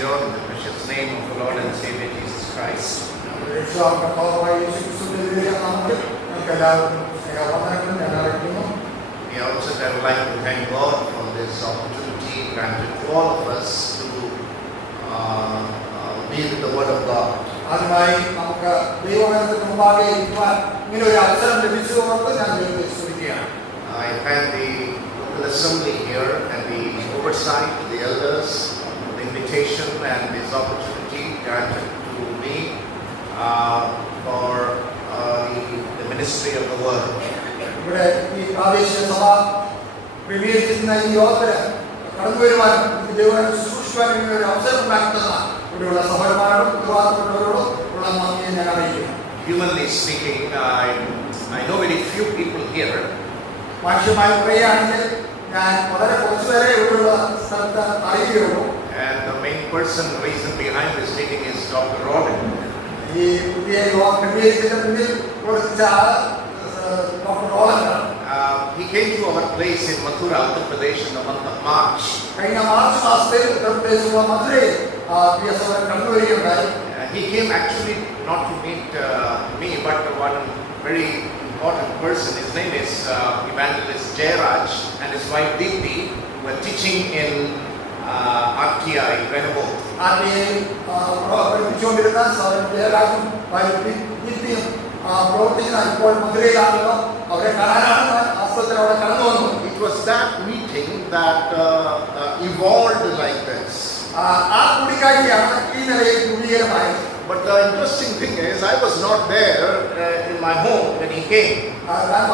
you all in the precious name of the Lord and Savior Jesus Christ. We also would like to thank God for this opportunity granted to all of us to be with the Word of God. I thank the local assembly here and the oversight, the elders, the invitation and this opportunity granted to me for the ministry of the Word. Humanly speaking, I know very few people here. And the main person, reason behind this meeting is Dr. Robin. He came to our place in Mathura, Uttar Pradesh in the month of March. He came actually not to meet me, but one very important person. His name is Evangelist Jairaj and his wife Deepthi, who were teaching in RTI, Rehoboth. It was that meeting that evolved like this. But the interesting thing is, I was not there in my home when he came. I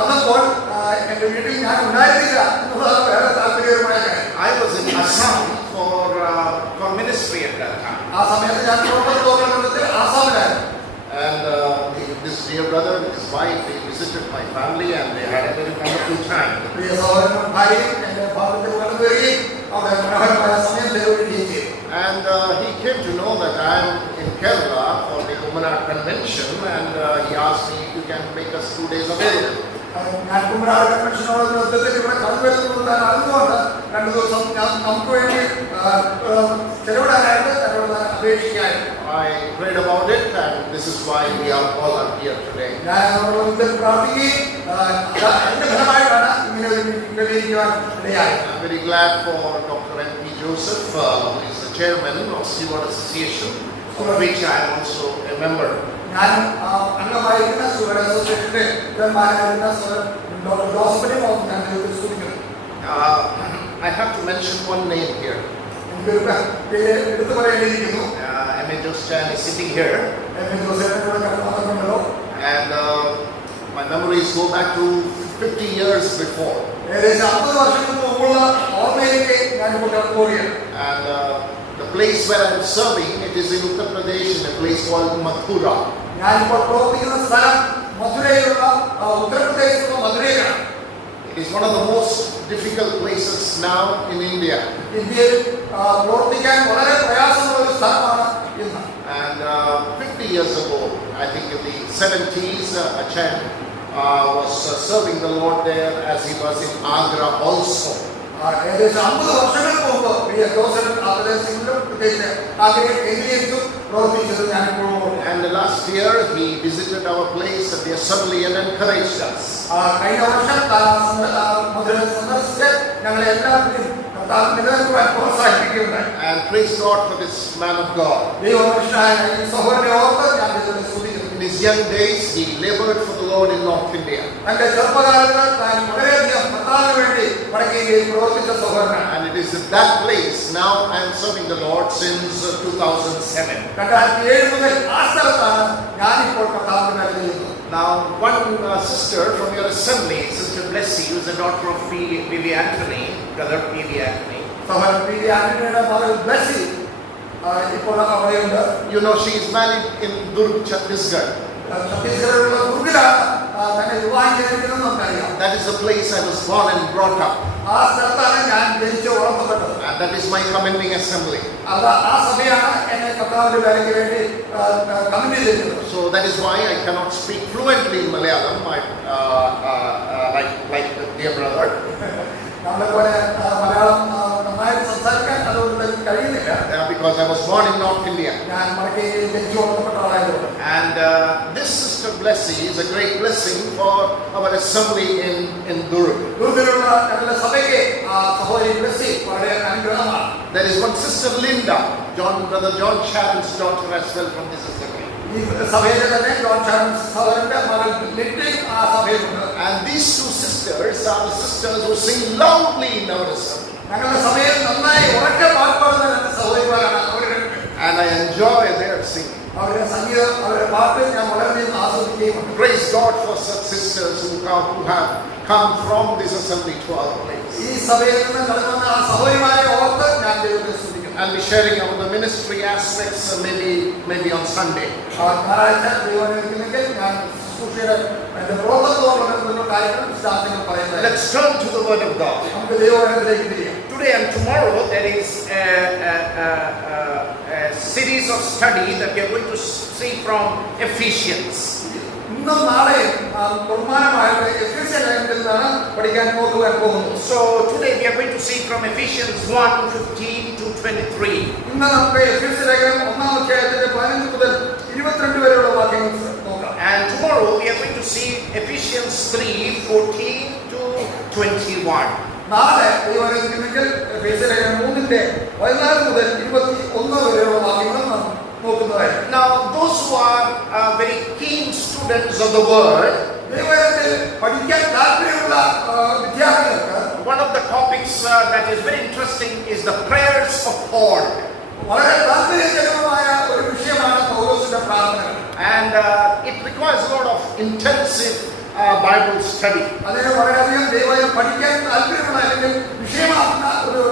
was in Assam for ministry at that time. And this dear brother and his wife, they visited my family and they had a very wonderful time. And he came to know that I am in Kerala for the Kumanar convention, and he asked me if you can make us 2 days available. I prayed about it, and this is why we are all here today. I'm very glad for Dr. M.P. Joseph, who is the chairman of Steward Association, of which I am also a member. I have to mention one name here. M.A. Joseph is sitting here. And my memories go back to 50 years before. And the place where I am serving, it is in Uttar Pradesh, in a place called Mathura. It is one of the most difficult places now in India. And 50 years ago, I think in the 70s, Achan was serving the Lord there as he was in Agra also. And last year he visited our place at the assembly and encouraged us. And praise God for this man of God. In his young days, he labored for the Lord in North India. And it is in that place now I am serving the Lord since 2007. Now, one sister from your assembly, Sister Blessy, who is a daughter of P.V. Anthony, brother P.V. Anthony. You know, she is married in Durg, Chhattisgarh. That is the place I was born and brought up. And that is my commending assembly. So that is why I cannot speak fluently in Malayalam, like the dear brother. because I was born in North India. ഞാൻ മടക്കയിൽ ജനിച്ചു വളർത്തപ്പെട്ട ആളായതുകൊണ്ട്. And this sister Blessy is a great blessing for our assembly in Durg. ദുർഗയിലുള്ള ഞങ്ങളുടെ സഭയ്ക്ക് സഹോദരി ബ്ലെസ്സി വളരെ അനുഗ്രഹമാണ്. There is one sister Linda, brother John Sharon's daughter as well from this assembly. ഈ സഭയിലെ തന്നെ ജോൺ ചാർലസ് സഹോദരന്റെ മകൾ ലിൻഡയും ആ സഭയിലുണ്ട്. And these two sisters are the sisters who sing loudly in our assembly. ഞങ്ങളുടെ സഭയിൽ നന്നായി ഉറക്കെ പാടുന്ന രണ്ട് സഹോദരിമാരാണ് അവർ. And I enjoy their singing. അവരുടെ സംഗീതം അവരുടെ പാട്ട് ഞാൻ വളരെയധികം ആസ്വദിക്കുകയുമുണ്ട്. Praise God for such sisters who have come from this assembly to our place. ഈ സഭയിൽ നിന്ന് കടന്നുവന്ന ആ സഹോദരിമാരെ ഓർത്ത് ഞാൻ ദൈവത്തെ സ്തുതിക്കുന്നു. I'll be sharing about the ministry aspects maybe on Sunday. ഞായറാഴ്ച ദൈവമെങ്കിൽ ഞാൻ ശുശ്രൂഷയുടെ പ്രവർത്തനത്തോടുള്ള കാര്യങ്ങൾ വിശദാംശങ്ങൾ പറയുന്നത്. Let's turn to the Word of God. നമുക്ക് ദൈവവചനത്തിലേക്ക് തിരിയാം. Today and tomorrow there is a series of study that we are going to see from Ephesians. ഇന്നും നാളെയും ബഹുമാനമായിട്ട് എഫേസ്യ ലേഖനത്തിൽ നിന്നാണ് പഠിക്കാൻ പോകുന്നത്. So today we are going to see from Ephesians 1:15 to 23. ഇന്ന് നമുക്ക് എഫേസ്യ ലേഖനം 1-ാം അധ്യായത്തിന്റെ 15 മുതൽ 22 വരെയുള്ള വാക്യങ്ങൾ നോക്കാം. And tomorrow we are going to see Ephesians 3:14 to 21. നാളെ ദൈവവചനത്തിൽ എഫേസ്യ ലേഖനം 3-ന്റെ 14 മുതൽ 21 വരെയുള്ള വാക്യങ്ങൾ നാം നോക്കുന്നതായിരിക്കും. Now those who are very keen students of the word, ദൈവവചനത്തിൽ പഠിക്കാൻ താല്പര്യമുള്ള വിദ്യാർത്ഥികൾക്ക് one of the topics that is very interesting is the prayers of Paul. വളരെ താല്പര്യജനകമായ ഒരു വിഷയമാണ് പൗലോസിന്റെ പ്രാർത്ഥനകൾ. And it requires a lot of intensive Bible study. അതിനെ വളരെയധികം ദൈവവചനം പഠിക്കാൻ താല്പര്യമുള്ള അല്ലെങ്കിൽ വിഷയമാക്കുന്ന ഒരു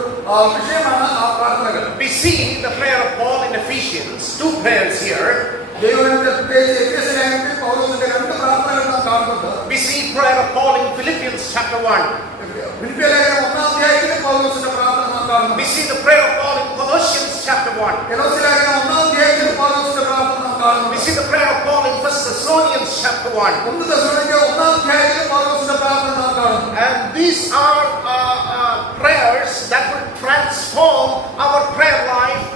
വിഷയമാണ് ആ പ്രാർത്ഥനകൾ. We see the prayer of Paul in Ephesians, two prayers here. ദൈവവചനത്തിൽ പ്രത്യേകിച്ച് എഫേസ്യ ലേഖനത്തിൽ പൗലോസിന്റെ രണ്ട് പ്രാർത്ഥനകൾ നാം കാണുന്നുണ്ട്. We see prayer of Paul in Philippians chapter 1. ഫിലിപ്പിയ ലേഖനം 1-ാം അധ്യായത്തിൽ പൗലോസിന്റെ പ്രാർത്ഥന നാം കാണുന്നു. We see the prayer of Paul in Colossians chapter 1. കൊലോസ്യ ലേഖനം 1-ാം അധ്യായത്തിൽ പൗലോസിന്റെ പ്രാർത്ഥന നാം കാണുന്നു. We see the prayer of Paul in 1 Thessalonians chapter 1. 1 തെസ്സലോനിക്യർ 1-ാം അധ്യായത്തിൽ പൗലോസിന്റെ പ്രാർത്ഥന നാം കാണുന്നു. And these are prayers that will transform our prayer life,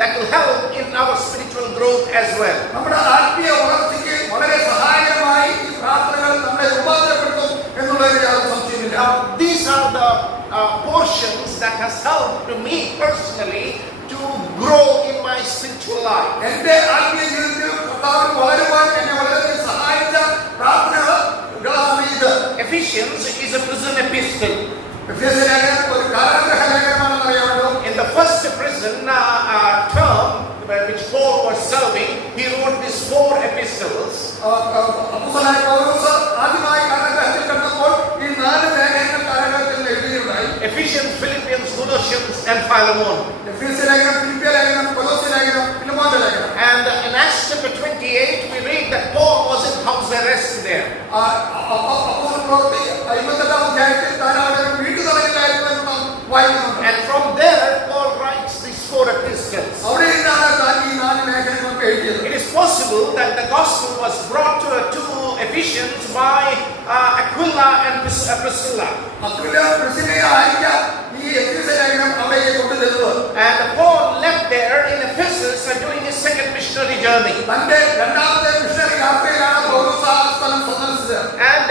that will help in our spiritual growth as well. നമ്മുടെ ആത്മീയ വളർച്ചയ്ക്ക് വളരെ സഹായകരമായി ഈ പ്രാർത്ഥനകൾ നമ്മളെ രൂപാന്തരപ്പെടുത്തും എന്നുള്ളതിൽ യാതൊരു സംശയമില്ല. Now, these are the portions that has helped to me personally to grow in my spiritual life. എന്റെ ആത്മീയ ജീവിതത്തിൽ കർത്താവിൽ വളരുവാൻ എന്നെ വളരെയധികം സഹായിച്ച പ്രാർത്ഥനകളാണ് ഇത്. Ephesians is a prison epistle. എഫേസ്യ ലേഖനം ഒരു കാരാഗൃഹ ലേഖനമാണെന്ന് അറിയാമല്ലോ. In the first prison term which Paul was serving, he wrote these 4 epistles. അപ്പോസ്തലനായ പൗലോസ് ആദ്യമായി കാരാഗൃഹത്തിൽ കടന്നപ്പോൾ ഈ 4 ലേഖനങ്ങൾ കാരാഗൃഹത്തിൽ എഴുതിയുണ്ടായി. Ephesians, Philippians, Colossians and Philemon. എഫേസ്യ ലേഖനം, ഫിലിപ്പിയ ലേഖനം, കൊലോസ്യ ലേഖനം, ഫിലെമോന്റെ ലേഖനം. And in Acts chapter 28 we read that Paul was in house arrest there. അപ്പോസ്തല പ്രവൃത്തി 58-ാം അധ്യായത്തിൽ താൻ അവിടെ വീട്ടുതടവിലായിരുന്നു എന്ന് നാം വായിക്കുന്നുണ്ട്. And from there Paul writes these 4 epistles. അവിടെ നിന്നാണ് താൻ ഈ 4 ലേഖനങ്ങൾ എഴുതിയത്. It is possible that the gospel was brought to Ephesians by Aquila and Priscilla. Aquila പ്രിസ്കില്ലയെ ആയിരിക്കാം ഈ എഫേസ്യ ലേഖനം അവിടേക്ക് കൊണ്ടുചെന്നത്. And Paul left there in Ephesus during his second missionary journey. തന്റെ രണ്ടാമത്തെ മിഷണറി യാത്രയിലാണ് പൗലോസ് ആ സ്ഥലം സന്ദർശിച്ചത്. And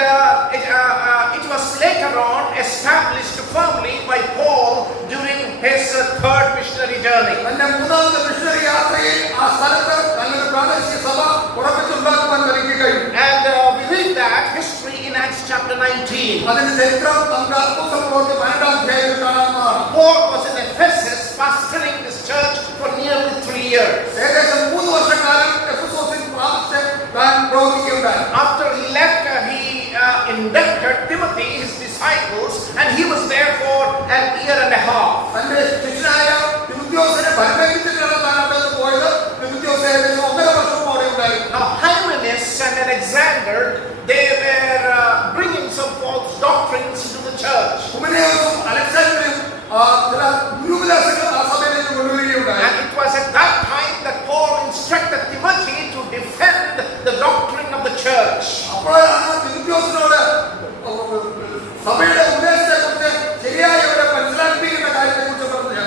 it was later on established firmly by Paul during his third missionary journey. തന്റെ മൂന്നാമത്തെ മിഷണറി യാത്രയിൽ ആ സ്ഥലത്ത് നല്ലൊരു പ്രാദേശിക സഭ ഉറപ്പിച്ചുണ്ടാക്കുവാൻ തനിക്ക് കഴിഞ്ഞു. And we read that history in Acts chapter 19. അതിന്റെ ചരിത്രം നമുക്ക് അപ്പോസ്തല പ്രവൃത്തി 12-ാം അധ്യായത്തിൽ കാണാവുന്നതാണ്. Paul was in Ephesus pastoring this church for nearly 3 years. ഏകദേശം 3 വർഷക്കാലം എഫെസോസിൽ താൻ പ്രവർത്തിക്കുകയുണ്ടായി. After he left, he inducted Timothy, his disciples, and he was there for an year and a half. തന്റെ ശിഷ്യനായ തിമോഥെയോസിനെ പരിപാലിച്ചിട്ടാണ് താൻ അവിടെ നിന്ന് പോയത്. തിമോഥെയോസ് ഏകദേശം 1.5 വർഷം അവിടെ ഉണ്ടായി. Now Hymenaeus and Alexander, they were bringing some false doctrines into the church. ഹുമനേയോസും അലക്സാണ്ടറും ചില ഗുരുവിലാസങ്ങൾ ആ സഭയിലേക്ക് കൊണ്ടുവരികയുണ്ടായി. And it was at that time that Paul instructed Timothy to defend the doctrine of the church. അപ്പോഴാണ് തിമോഥെയോസിനോട് സഭയുടെ ഉപദേശത്തെക്കുറിച്ച് ശരിയായി അവരെ മനസ്സിലാക്കിപ്പിക്കുന്ന കാര്യത്തെക്കുറിച്ച് പറഞ്ഞത്.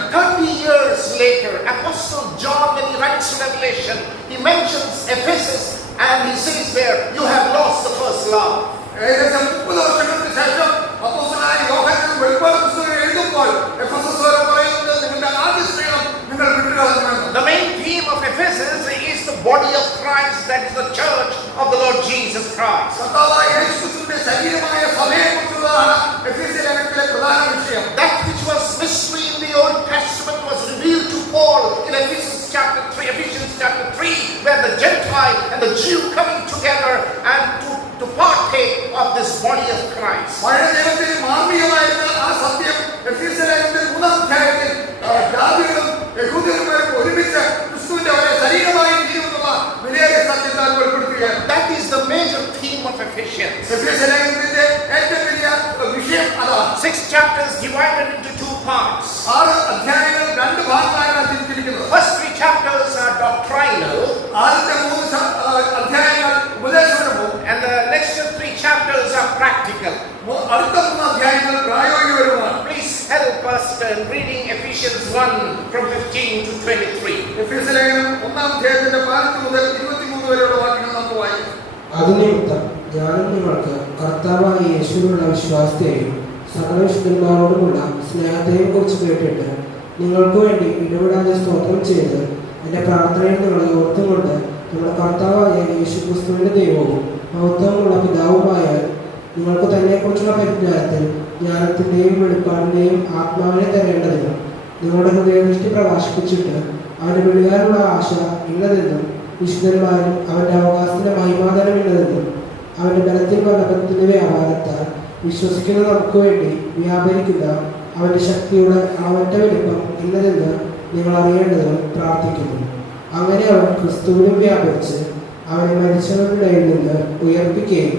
writes to Revelation, he mentions Ephesus and he says there, you have lost the first love. ഏകദേശം 30 വർഷങ്ങൾക്ക് ശേഷം അപ്പോസ്തലനായ യോഹന്നാൻ വെളിപ്പാട് പുസ്തകം എഴുതുമ്പോൾ എഫെസോസുകാരോട് പറയുന്നത് നിങ്ങളുടെ ആദ്യ സ്നേഹം നിങ്ങൾ വിട്ടുകളഞ്ഞുവെന്ന്. The main theme of Ephesus is the body of Christ, that is the church of the Lord Jesus Christ. കർത്താവായ യേശുക്രിസ്തുവിന്റെ ശരീരമായ സഭയെക്കുറിച്ചുള്ളതാണ് എഫെസ്യ ലേഖനത്തിലെ പ്രധാന വിഷയം. That which was mystery in the Old Testament was revealed to Paul in Ephesians chapter 3, where the Gentile and the Jew coming together and to partake of this body of Christ. പഴയ നിയമത്തിൽ മാർമികമായിരുന്ന ആ സത്യം എഫെസ്യ ലേഖനത്തിൽ 3-ാം അധ്യായത്തിൽ ജാതികളും യഹൂദന്മാരും ഒരുമിച്ച് ക്രിസ്തുവിന്റെ ഒരേ ശരീരമായി തീരുമെന്നുള്ള വിലയേറിയ സത്യത്താൽ വെളിപ്പെടുത്തുകയാണ്. That is the major theme of Ephesians. എഫെസ്യ ലേഖനത്തിന്റെ ഏറ്റവും വലിയ വിഷയം അതാണ്. 6 chapters divided into 2 parts. 6 അധ്യായങ്ങൾ 2 ഭാഗങ്ങളായാണ് തിരിച്ചിരിക്കുന്നത്. First 3 chapters are doctrinal, ആദ്യത്തെ 3 അധ്യായങ്ങൾ ഉപദേശപരവും and the next 3 chapters are practical. അടുത്ത 3 അധ്യായങ്ങൾ പ്രായോഗികപരവുമാണ്. Please help us in reading Ephesians 1 from 15 to 23. എഫെസ്യ ലേഖനം 1-ാം അധ്യായത്തിന്റെ 15 മുതൽ 23 വരെയുള്ള വാക്യങ്ങൾ നമുക്ക് വായിക്കാം. അതുനിമിത്തം ഞാനും നിങ്ങൾക്ക് കർത്താവായ യേശുവിലുള്ള വിശ്വാസത്തെയും സകല വിശുദ്ധന്മാരോടുമുള്ള സ്നേഹത്തെയും കുറിച്ച് കേട്ടിട്ട് നിങ്ങൾക്ക് വേണ്ടി ഇടപെടാതെ സ്തോത്രം ചെയ്ത് എൻ്റെ പ്രാർത്ഥനയിൽ നിങ്ങളെ ഓർത്തുകൊണ്ട് നമ്മുടെ കർത്താവായ യേശുക്രിസ്തുവിൻ്റെ ദൈവവും മഹത്വമുള്ള പിതാവുമായ നിങ്ങൾക്ക് തന്നെക്കുറിച്ചുള്ള പരിജ്ഞാനത്തിൽ ജ്ഞാനത്തിൻ്റെയും വെളിപ്പാടിൻ്റെയും ആത്മാവിനെ തരേണ്ടതിനും നിങ്ങളുടെ ഹൃദയദൃഷ്ടി പ്രകാശിപ്പിച്ചിട്ട് അവൻ്റെ വിളിയാനുള്ള ആശ ഇന്നതെന്നും വിശുദ്ധന്മാരും അവൻ്റെ അവകാശത്തിൻ്റെ മഹിമാതനം ഇന്നതെന്നും അവൻ്റെ ബലത്തിൽ ബലത്തിന്റെ വ്യാപാരത്താൽ വിശ്വസിക്കുന്ന നമുക്ക് വേണ്ടി വ്യാപരിക്കുന്ന അവൻ്റെ ശക്തിയുടെ അവൻ്റെ വലിപ്പം ഇന്നതെന്ന് നിങ്ങൾ അറിയേണ്ടത് പ്രാർത്ഥിക്കുന്നു. അങ്ങനെ അവൻ ക്രിസ്തുവിനും വ്യാപരിച്ച് അവനെ മരിച്ചവരുടെ ഇടയിൽ നിന്ന് ഉയർപ്പിക്കുകയും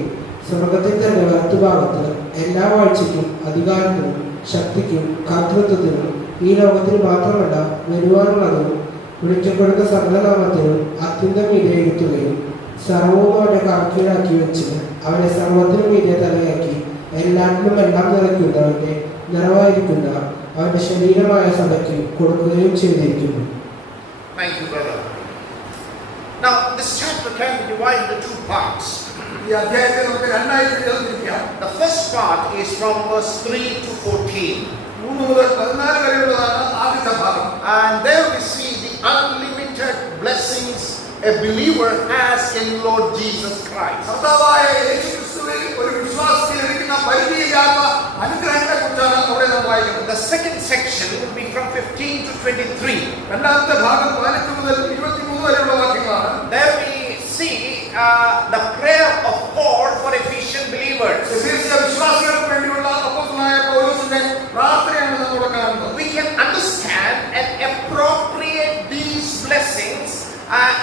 സ്വർഗത്തിൽ തന്നെ വലത്തുഭാഗത്ത് എല്ലാ വാഴ്ചയ്ക്കും അധികാരത്തിനും ശക്തിക്കും കർത്തൃത്വത്തിനും ഈ ലോകത്തിന് മാത്രമല്ല വരുവാനുള്ളതും വിളിക്കപ്പെടുന്ന സകലനാമത്തിനും അത്യന്തം വിലയിരുത്തുകയും സർവവും അവനെ കറക്കീടാക്കി വെച്ച് അവനെ സർവത്തിനും മീതെ തലയാക്കി എല്ലാറ്റിനും എല്ലാം നിറയ്ക്കുന്നവന്റെ നിറവായിരിക്കുന്ന അവന്റെ ശരീരമായ സഭയ്ക്ക് കൊടുക്കുകയും ചെയ്തിരിക്കുന്നു. Thank you, brother. Now, this chapter can be divided into 2 parts. ഈ അധ്യായത്തെ നമുക്ക് രണ്ടായി തിരിക്കാം. The first part is from verse 3 to 14. 3 മുതൽ 14 വരെയുള്ളതാണ് ആദ്യത്തെ ഭാഗം. And there we see the unlimited blessings a believer has in Lord Jesus Christ. കർത്താവായ യേശുക്രിസ്തുവിൽ ഒരു വിശ്വാസിക്ക് ലഭിക്കുന്ന പരിധിയില്ലാത്ത അനുഗ്രഹങ്ങളെക്കുറിച്ചാണ് അവിടെ നാം വായിക്കുന്നത്. The second section will be from 15 to 23. രണ്ടാമത്തെ ഭാഗം 15 മുതൽ 23 വരെയുള്ള വാക്യങ്ങളാണ്. There we see the prayer of Paul for Ephesian believers. എഫെസ്യ വിശ്വാസികൾക്ക് വേണ്ടിയുള്ള അപ്പോസ്തലനായ പൗലോസിന്റെ പ്രാർത്ഥനയാണ് നാം ഇവിടെ കാണുന്നത്. We can understand and appropriate these blessings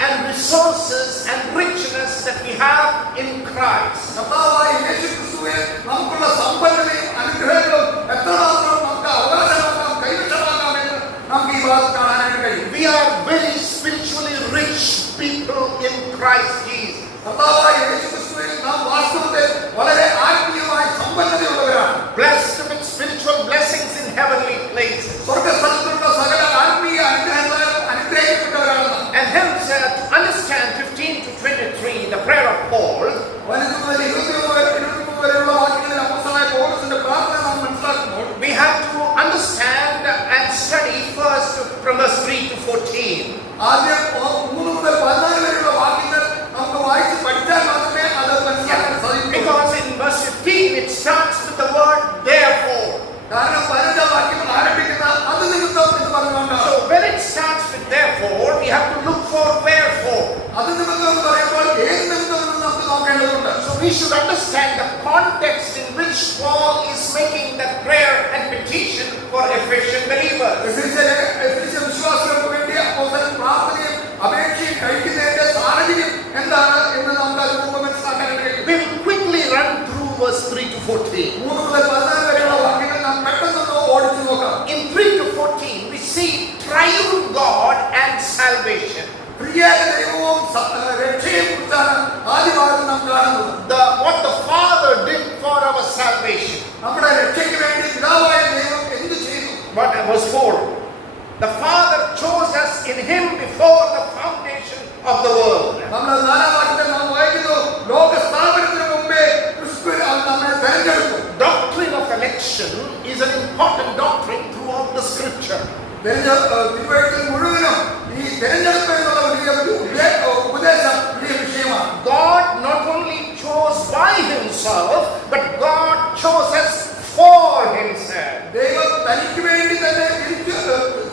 and resources and richness that we have in Christ. കർത്താവായ യേശുക്രിസ്തുവിൽ നമുക്കുള്ള സമ്പന്നതയും അനുഗ്രഹങ്ങളും എത്രമാത്രം നമുക്ക് അവകാശമാക്കാം, കൈവശമാക്കാം എന്ന് നമുക്ക് ഈ ഭാഗത്ത് കാണാനായിട്ട് കഴിയും. We are very spiritually rich people in Christ Jesus. കർത്താവായ യേശുക്രിസ്തുവിൽ നാം വാസ്തവത്തിൽ വളരെ ആത്മീയമായ സമ്പന്നതയുള്ളവരാണ്. Blessed with spiritual blessings in heavenly places. സ്വർഗ്ഗസ്ഥലത്തുള്ള സകല ആത്മീയ അനുഗ്രഹങ്ങളാൽ അനുഗ്രഹിക്കപ്പെട്ടവരാണ്. And hence to understand 15 to 23 the prayer of Paul, 15 മുതൽ 23 വരെയുള്ള വാക്യങ്ങളിൽ അപ്പോസ്തലനായ പൗലോസിന്റെ പ്രാർത്ഥന നാം മനസ്സിലാക്കുമ്പോൾ we have to understand and study first from verse 3 to 14. ആദ്യം 3 മുതൽ 14 വരെയുള്ള വാക്യങ്ങൾ നമുക്ക് വായിച്ച് പഠിച്ചാൽ മാത്രമേ അത് മനസ്സിലാക്കാൻ സാധിക്കൂ. Because in verse 15 it starts with the word therefore. കാരണം 15 വാക്യങ്ങൾ ആരംഭിക്കുന്ന അത് നിമിത്തം എന്ന് പറഞ്ഞുകൊണ്ടാണ്. So when it starts with therefore, we have to look for wherefore. അത് നിമിത്തം എന്ന് പറയുമ്പോൾ ഏത് നിമിത്തം എന്ന് നമുക്ക് നോക്കേണ്ടതുണ്ട്. So we should understand the context in which Paul is making that prayer and petition for Ephesian believers. എഫെസ്യ വിശ്വാസികൾക്ക് വേണ്ടി അപ്പോസ്തലൻ പ്രാർത്ഥനയും അപേക്ഷയും കഴിക്കുന്നതിന്റെ സാഹചര്യം എന്താണ് എന്ന് നമുക്ക് അത് മുമ്പ് മനസ്സിലാക്കാൻ കഴിയും. We will quickly run through verse 3 to 14. 3 മുതൽ 14 വരെയുള്ള വാക്യങ്ങൾ നാം പെട്ടെന്ന് ഓടിച്ചു നോക്കാം. In 3 to 14 we see triune God and salvation. പ്രിയേക ദൈവവും രക്ഷയെ കുറിച്ചാണ് ആദ്യ ഭാഗത്ത് നാം കാണുന്നത്. What the Father did for our salvation. നമ്മുടെ രക്ഷയ്ക്ക് വേണ്ടി പിതാവായ ദൈവം എന്ത് ചെയ്തു? But verse 4, the Father chose us in Him before the തിരുവഴുത്തിൽ മുഴുവനും ഈ തെരഞ്ഞെടുപ്പ് എന്നുള്ള വലിയ ഉപദേശം വലിയ വിഷയമാണ്. God not only chose by himself, but God chose us for himself. ദൈവം തനിക്ക് വേണ്ടി തന്നെ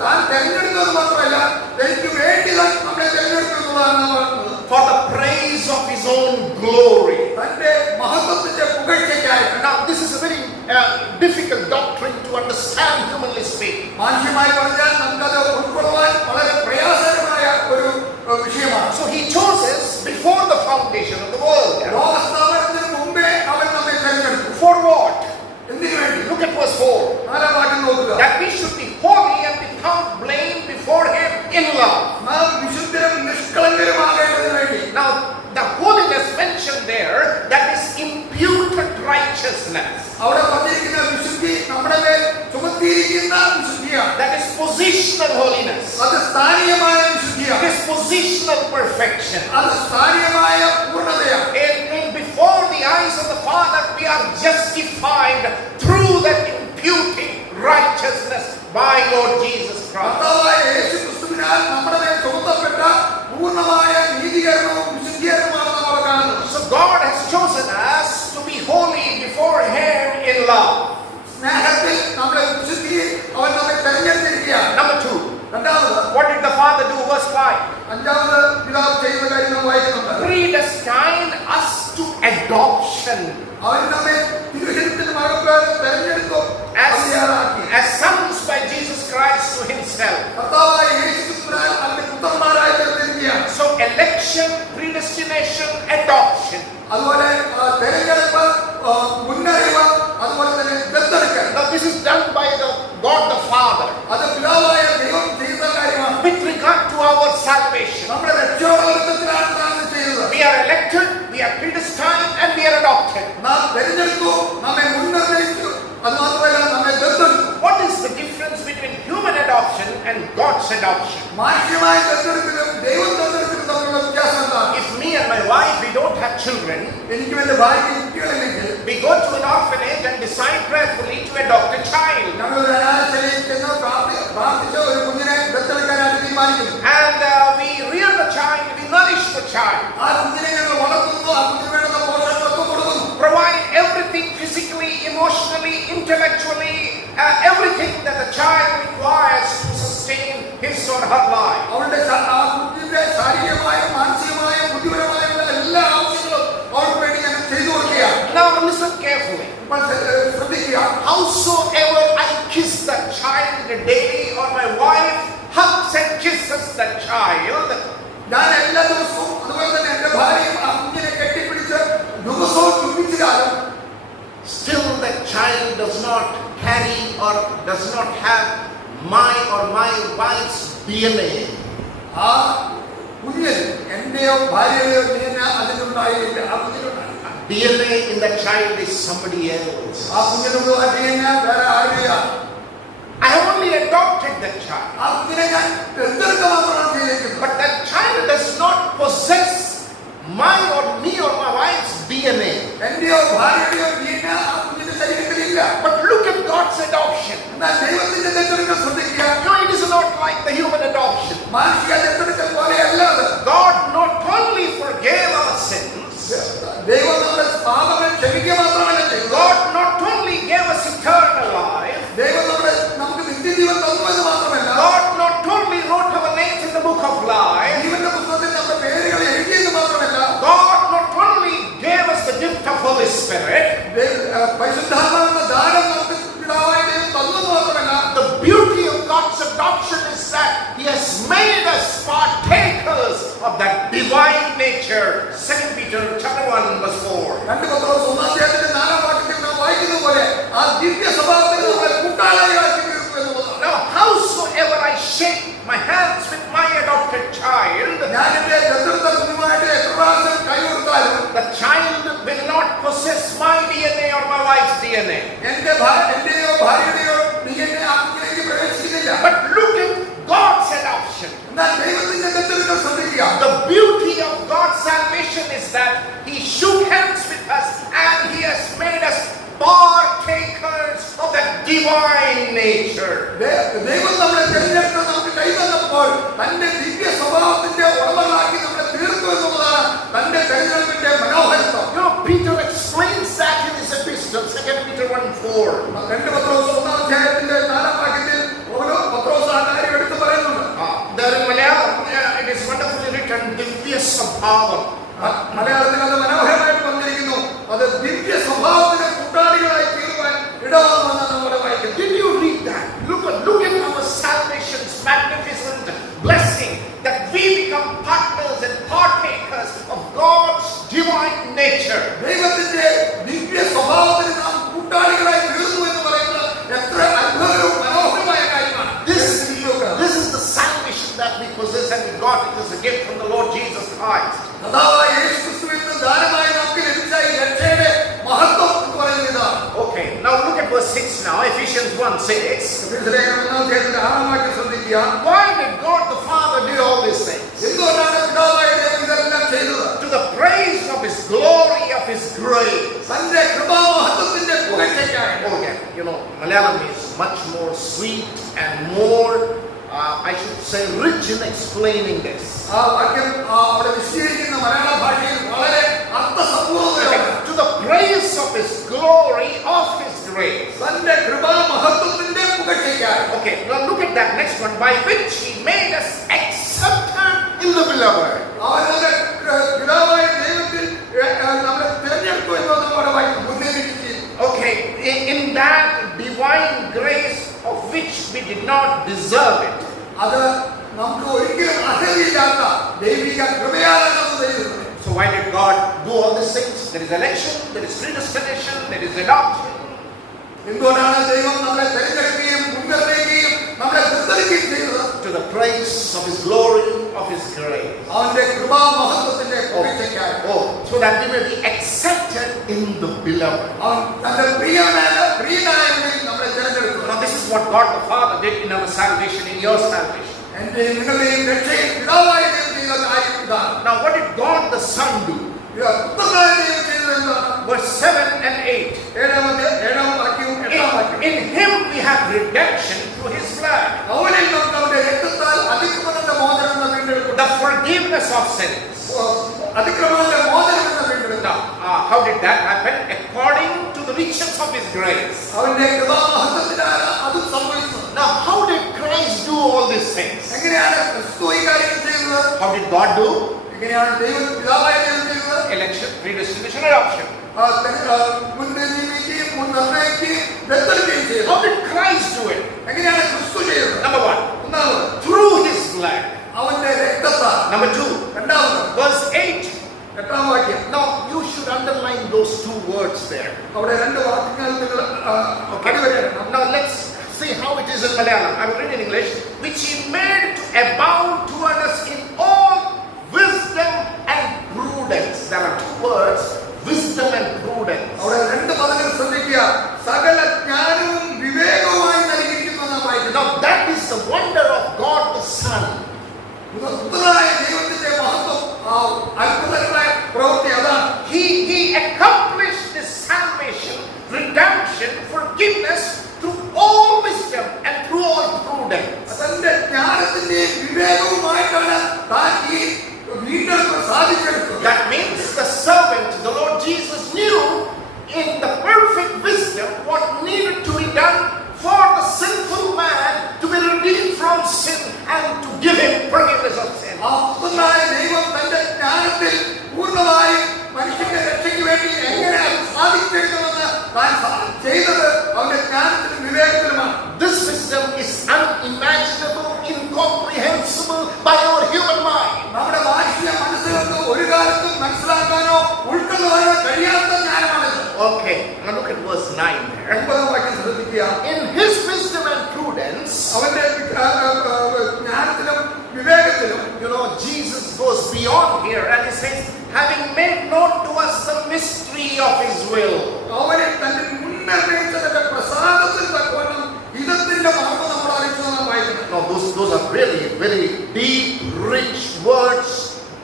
താൻ തെരഞ്ഞെടുത്തത് മാത്രമല്ല, തനിക്ക് വേണ്ടി നമ്മളെ തെരഞ്ഞെടുത്തു എന്നുള്ളതാണ്. For the praise of his own glory. തന്റെ മഹത്വത്തിന്റെ പുകഴ്ചയ്ക്കായി. Now this is a very difficult doctrine to understand, humanly speaking. മാനുഷികമായി പറഞ്ഞാൽ നമുക്കത് ഉൾക്കൊള്ളാൻ വളരെ പ്രയാസകരമായ ഒരു വിഷയമാണ്. So he chose us before the foundation of the world. ലോകസ്ഥാപനത്തിന് മുമ്പേ അവൻ നമ്മെ തെരഞ്ഞെടുത്തു. For what? എന്തിനു വേണ്ടി? Look at verse 4. 4 വാക്യം നോക്കുക. That we should be holy and without blame before him in love. നാം വിശുദ്ധരും നിഷ്കളങ്കരുമാകേണ്ടതിന് വേണ്ടി. Now the holiness mentioned there, that is imputed righteousness. അവിടെ പറഞ്ഞിരിക്കുന്ന വിശുദ്ധി നമ്മുടെ മേൽ ചുമത്തിയിരിക്കുന്ന വിശുദ്ധിയാണ്. That is positional holiness. അത് സ്ഥാനീയമായ വിശുദ്ധിയാണ്. It is positional perfection. അത് സ്ഥാനീയമായ പൂർണ്ണതയാണ്. And before the eyes of the Father, we are justified through that imputing righteousness by Lord Jesus Christ. കർത്താവായ യേശു ക്രിസ്തുവിനാൽ നമ്മുടെ മേൽ ചുമത്തപ്പെട്ട പൂർണ്ണമായ നീതീകരണവും വിശുദ്ധീകരണവുമാണ് നമ്മൾ കാണുന്നത്. So God has chosen us to be holy before him in love. സ്നേഹത്തിൽ നമ്മളെ വിശുദ്ധിയിൽ അവൻ നമ്മെ തെരഞ്ഞെടുത്തിരിക്കുകയാണ്. Number 2. രണ്ടാമത്, What did the Father do? Verse 5. അഞ്ചാമത് പിതാവ് ചെയ്യുന്ന കാര്യം നാം വായിക്കുന്നുണ്ട്. Predestined us to adoption അവൻ നമ്മെ തിരുഹിതത്തിന് മകൾക്കാരെ തെരഞ്ഞെടുത്തു, തയ്യാറാക്കി. as sons by Jesus Christ to himself. കർത്താവായ യേശു ക്രിസ്തുവിനാൽ അവന്റെ പുത്രന്മാരായി തീർന്നിരിക്കുകയാണ്. So election, predestination, adoption. അതുപോലെ തെരഞ്ഞെടുപ്പ്, മുന്നറിവ്, അതുപോലെ തന്നെ ദത്തെടുക്കൽ. Now this is done by God the Father അത് പിതാവായ ദൈവം ചെയ്യുന്ന കാര്യമാണ്. with regard to our salvation. നമ്മുടെ രക്ഷാബന്ധത്തിലാണ് നാം ഇത് ചെയ്തത്. We are elected, we are predestined, and we are adopted. നാം തെരഞ്ഞെടുത്തു, നമ്മെ മുൻനിർണയിച്ചു, അത് മാത്രമല്ല നമ്മെ ദത്തെടുത്തു. What is the difference between human adoption and God's adoption? മാനുഷികമായ ദത്തെടുക്കലും ദൈവം ദത്തെടുക്കലും തമ്മിലുള്ള വ്യത്യാസം എന്താണ്? If me and my wife, we don't have children, എനിക്കും എന്റെ ഭാര്യയ്ക്ക് കുട്ടികളില്ലെങ്കിൽ we go to an orphanage and decide prayerfully to adopt a child. ഞങ്ങൾ ഒരു അനാഥശാലയിൽ ചെന്ന് പ്രാർത്ഥിച്ച് ഒരു കുഞ്ഞിനെ ദത്തെടുക്കാനായിട്ട് തീരുമാനിക്കുന്നു. And we rear the child, we nourish the child, ആ കുഞ്ഞിനെ ഞങ്ങൾ വളർത്തുന്നു, ആ കുഞ്ഞിന് വേണ്ടുന്ന പോഷകത്വം കൊടുക്കുന്നു. provide everything physically, emotionally, intellectually, everything that the child requires to sustain his or her life. അവളുടെ ആ കുഞ്ഞിന്റെ ശാരീരികമായും മാനസികമായും ബുദ്ധിപരമായുള്ള എല്ലാ ആവശ്യങ്ങളും അവർക്ക് വേണ്ടി ഞങ്ങൾ ചെയ്തു കൊടുക്കുകയാണ്. Now listen carefully. ഇപ്പോൾ ശ്രദ്ധിക്കുക. Howsoever I kiss the child daily, or my wife hugs and kisses the child, ഞാൻ എല്ലാ ദിവസവും അതുപോലെ തന്നെ എന്റെ ഭാര്യയും ആ കുഞ്ഞിനെ കെട്ടിപ്പിടിച്ച് ദിവസവും ചുംബിച്ചാലും still the child does not carry or does not have my or my wife's DNA. ആ കുഞ്ഞിൽ എന്റെയോ ഭാര്യയുടെയോ DNA അതിനുണ്ടായില്ല. ആ കുഞ്ഞിനുണ്ടായി. DNA in the child is somebody else. ആ കുഞ്ഞിനുള്ള DNA വേറെ ആരുടെയാണ്. I have only adopted that child, ആ കുഞ്ഞിനെ ഞാൻ ദത്തെടുക്കുക മാത്രമാണ് ചെയ്തിരിക്കുന്നത്. but that child does not possess my or me or my wife's DNA. എന്റെയോ ഭാര്യയുടെയോ DNA ആ കുഞ്ഞിന്റെ ശരീരത്തിലില്ല. But look at God's adoption. എന്നാൽ ദൈവത്തിന്റെ ദത്തെടുക്കൽ ശ്രദ്ധിക്കുക. No, it is not like the human adoption. മാനുഷിക ദത്തെടുക്കൽ പോലെയല്ല അത്. God not only forgave our sins, ദൈവം നമ്മുടെ പാപങ്ങൾ ക്ഷമിക്കുക മാത്രമല്ല ചെയ്തത്. God not only gave us eternal life, ദൈവം നമുക്ക് നിത്യജീവൻ തന്നു എന്ന് മാത്രമല്ല, God not only wrote our names in the book of life, ജീവന്റെ പുസ്തകത്തിൽ നമ്മുടെ പേരുകൾ എഴുതിയെന്ന് മാത്രമല്ല, God not only gave us the gift of Holy Spirit, പരിശുദ്ധാത്മാവെന്ന ദാനം നമുക്ക് പിതാവായ ദൈവം തന്നു എന്ന് മാത്രമല്ല, the beauty of God's adoption is that He has made us partakers of that divine nature. 2 Peter chapter 1 verse 4. 2 പത്രോസ് 1-ാം വാക്യത്തിൽ നാം വായിക്കുന്ന പോലെ ആ ദിവ്യ സ്വഭാവത്തിൽ നമ്മളെ കൂട്ടാളികളാക്കി തീർത്തു എന്നുള്ളതാണ്. Now, howsoever I shake my hands with my adopted child, ഞാൻ എന്റെ ദത്തെടുത്ത കുഞ്ഞുമായിട്ട് എത്ര പ്രാവശ്യം കൈ കൊടുത്താലും the child will not possess my DNA or my wife's DNA. എന്റെയോ ഭാര്യയുടെയോ DNA ആ കുഞ്ഞിലേക്ക് പ്രവേശിക്കുന്നില്ല. But look at God's adoption. എന്നാൽ ദൈവത്തിന്റെ ദത്തെടുക്കൽ ശ്രദ്ധിക്കുക. The beauty of God's salvation is that He shook hands with us and He has made us partakers of that divine nature. ദൈവം നമ്മളെ തിരഞ്ഞെടുത്ത 2 Peter 1:4. 2 പത്രോസ് 1-ാം അധ്യായത്തിന്റെ 4-ാം വാക്യത്തിൽ പത്രോസ് ആ കാര്യം എടുത്തു പറയുന്നുണ്ട്. There in Malayalam, it is wonderfully written, Divya Swabhavam. മലയാളത്തിൽ അത് മനോഹരമായിട്ട് പറഞ്ഞിരിക്കുന്നു. അത് ദിവ്യ സ്വഭാവത്തിന് കൂട്ടാളികളായി തീരുവാൻ ഇടവന്നുവെന്ന് നമ്മുടെ വായിക്കുന്നു. Did you read that? Look at our salvation's magnificent blessing that we become partners and partakers of God's divine nature. ദൈവത്തിന്റെ ദിവ്യ സ്വഭാവത്തിന് നാം കൂട്ടാളികളായി തീർന്നു എന്ന് പറയുന്നത് എത്ര അത്ഭുതവും മനോഹരമായ കാര്യമാണ്. This is the salvation that we possess and we got. It is a gift from the Lord Jesus Christ. കർത്താവായ യേശുക്രിസ്തുവിൽ നിന്ന് ദാനമായി നമുക്ക് ലഭിച്ച ഈ രക്ഷയുടെ മഹത്വം എന്ന് പറയുന്നത് ഇതാണ്. Okay, now look at verse 6 now, Ephesians 1:6. എഫെസ്യർ 1-ാം അധ്യായത്തിന്റെ 6-ാം വാക്യം ശ്രദ്ധിക്കുക. Why did God the Father do all these things? എന്തുകൊണ്ടാണ് പിതാവായ ദൈവം ഇതെല്ലാം ചെയ്തത്? To the praise of His glory, of His grace. തന്റെ കൃപാമഹത്വത്തിന്റെ പുകഴ്ചയ്ക്കായി. Oh yeah, you know, Malayalam is much more sweet and more, I should say, rich in explaining this. ആ വാക്യം അവിടെ വിശദീകരിക്കുന്ന മലയാള ഭാഷയിൽ വളരെ അർത്ഥസമ്പൂർണ്ണമാണ്. To the praise of His glory, of His grace. തന്റെ കൃപാമഹത്വത്തിന്റെ പുകഴ്ചയ്ക്കായി. Okay, now look at that next one, by which He made us accepted in the beloved. അവൻ നമ്മുടെ പിതാവായ ദൈവത്തിൽ നമ്മളെ തിരഞ്ഞെടുത്തു എന്ന് നമ്മുടെ വാക്യം മുന്നേറിയിരിക്കുന്നു. Okay, in that divine grace of which we did not deserve it. അത് നമുക്ക് ഒരിക്കലും അർഹതയില്ലാത്ത ദൈവിക കൃപയാലാണ് അത് ചെയ്യുന്നത്. So why did God do all these things? There is election, there is predestination, there is adoption. എന്തുകൊണ്ടാണ് ദൈവം നമ്മളെ തിരഞ്ഞെടുക്കുകയും മുൻനിർണയിക്കുകയും നമ്മളെ ദത്തെടുക്കുകയും ചെയ്തത്? To the praise of His glory, of His grace. അവന്റെ കൃപാമഹത്വത്തിന്റെ പുകഴ്ചയ്ക്കായി. Oh, so that we may be accepted in the beloved. അവൻ തന്റെ പ്രിയനായവനിൽ നമ്മളെ തിരഞ്ഞെടുത്തു. Now this is what God the Father did in our salvation, in your salvation. എന്റെയും നിങ്ങളുടെയും രക്ഷയിൽ പിതാവായ ദൈവം ചെയ്ത കാര്യം ഇതാണ്. Now what did God the Son do? പുത്രനായ ദൈവം ചെയ്തത് എന്താണ്? Verse 7 and 8. 7-ാം വാക്യവും 8-ാം വാക്യവും. In Him we have redemption through His blood. അവനിൽ നമുക്ക് അവന്റെ രക്തത്താൽ അതിക്രമങ്ങളുടെ മോചനം എന്ന വീണ്ടെടുപ്പ്. The forgiveness of sins. അതിക്രമങ്ങളുടെ മോചനം എന്ന വീണ്ടെടുപ്പ്. Now, how did that happen? According to the riches of His grace. അവന്റെ കൃപാമഹത്വത്തിലാണ് അത് സംഭവിച്ചത്. Now, how did Christ do all these things? എങ്ങനെയാണ് ക്രിസ്തു ഈ കാര്യങ്ങൾ ചെയ്തത്? How did God do? എങ്ങനെയാണ് ദൈവം പിതാവായ ദൈവം ചെയ്തത്? Election, predestination, adoption. മുൻനിർണയിക്കുകയും മുൻനിർണയിക്കുകയും ദത്തെടുക്കുകയും ചെയ്തു. How did Christ do it? എങ്ങനെയാണ് ക്രിസ്തു ചെയ്തത്? Number 1, ഒന്നാമത് through His blood. അവന്റെ രക്തത്താൽ. Number 2, രണ്ടാമത് verse 8. 8-ാം വാക്യം. Now, you should underline those two words there. അവിടെ രണ്ട് വാക്യങ്ങൾ നിങ്ങൾ അടിവരയിടണം. Now, let's see how it is in Malayalam. I will read in English. Which He made to abound toward us in all wisdom and prudence. There are two words, wisdom and prudence. അവിടെ രണ്ട് പദങ്ങൾ ശ്രദ്ധിക്കുക. സകല ജ്ഞാനവും വിവേകവുമായി നൽകിയിരിക്കുന്ന വായിക്കുന്നു. Now, that is the wonder of God the Son. പുത്രനായ ദൈവത്തിന്റെ മഹത്വം, അത്ഭുതകരമായ പ്രവൃത്തി അതാണ്. He accomplished this salvation, redemption, forgiveness through all wisdom and through all prudence. തന്റെ ജ്ഞാനത്തിന്റെയും വിവേകവുമായിട്ടാണ് താൻ ഈ വീണ്ടെടുപ്പ് സാധിച്ചെടുത്തത്. That means the servant, the Lord Jesus, knew in the perfect wisdom what needed to be done for the sinful man to be redeemed from sin and to give him forgiveness of sin. ആ പുത്രനായ ദൈവം തന്റെ ജ്ഞാനത്തിൽ പൂർണ്ണമായും മനുഷ്യന്റെ രക്ഷയ്ക്ക് വേണ്ടി എങ്ങനെ അത് സാധിച്ചെടുക്കുമെന്ന് താൻ ചെയ്തത് അവന്റെ ജ്ഞാനത്തിലും വിവേകത്തിലുമാണ്. This wisdom is unimaginable, incomprehensible by our human mind. നമ്മുടെ മാനുഷിക മനസ്സുകൾക്ക് ഒരു കാലത്തും മനസ്സിലാക്കാനോ ഉൾക്കൊള്ളുവാനോ കഴിയാത്ത ജ്ഞാനമാണിത്. Okay, now look at verse 9 there. 9-ാം വാക്യം ശ്രദ്ധിക്കുക. In His wisdom and prudence, അവന്റെ ജ്ഞാനത്തിലും വിവേകത്തിലും, you know, Jesus goes beyond here and He says, having made known to us the mystery of His will. അവനെ തന്റെ മുൻനിർണയിച്ചതിന്റെ പ്രസാദത്തിൽ തക്കവണ്ണം ഇതത്തിന്റെ മർമ്മം നമ്മൾ അറിയിച്ചതെന്ന് വായിക്കണം. Now those are really very deep, rich words